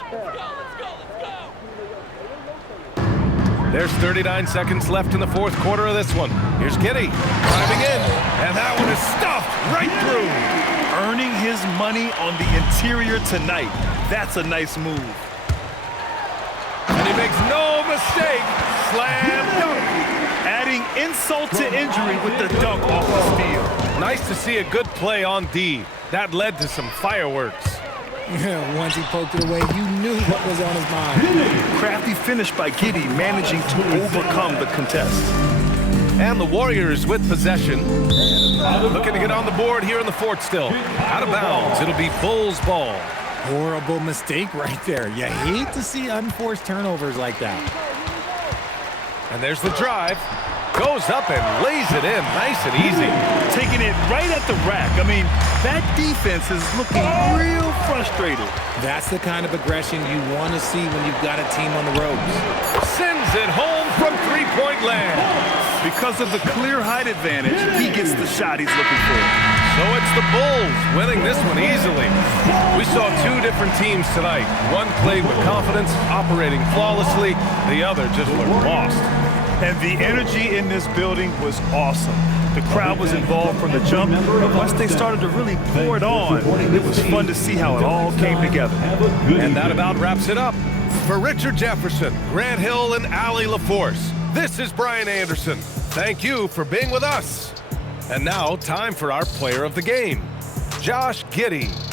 There's 39 seconds left in the fourth quarter of this one. Here's Giddey driving in, and that one is stuffed right through. Earning his money on the interior tonight. That's a nice move. And he makes no mistake. Slam dunk. Adding insult to injury with the dunk off the steal. Nice to see a good play on D. That led to some fireworks. Once he poked it away, you knew what was on his mind. Crafty finish by Giddey, managing to overcome the contest. And the Warriors with possession. Looking to get on the board here in the fourth still. Out of bounds. It'll be Bulls ball. Horrible mistake right there. You hate to see unforced turnovers like that. And there's the drive. Goes up and lays it in nice and easy. Taking it right at the rack. I mean, that defense is looking real frustrated. That's the kind of aggression you want to see when you've got a team on the ropes. Sends it home from three-point land. Because of the clear height advantage, he gets the shot he's looking for. So it's the Bulls winning this one easily. We saw two different teams tonight. One played with confidence, operating flawlessly. The other just looked lost. And the energy in this building was awesome. The crowd was involved from the jump, and once they started to really pour it on, it was fun to see how it all came together. And that about wraps it up. For Richard Jefferson, Grant Hill, and Allie LaForce, this is Brian Anderson. Thank you for being with us. And now, time for our player of the game, Josh Giddey.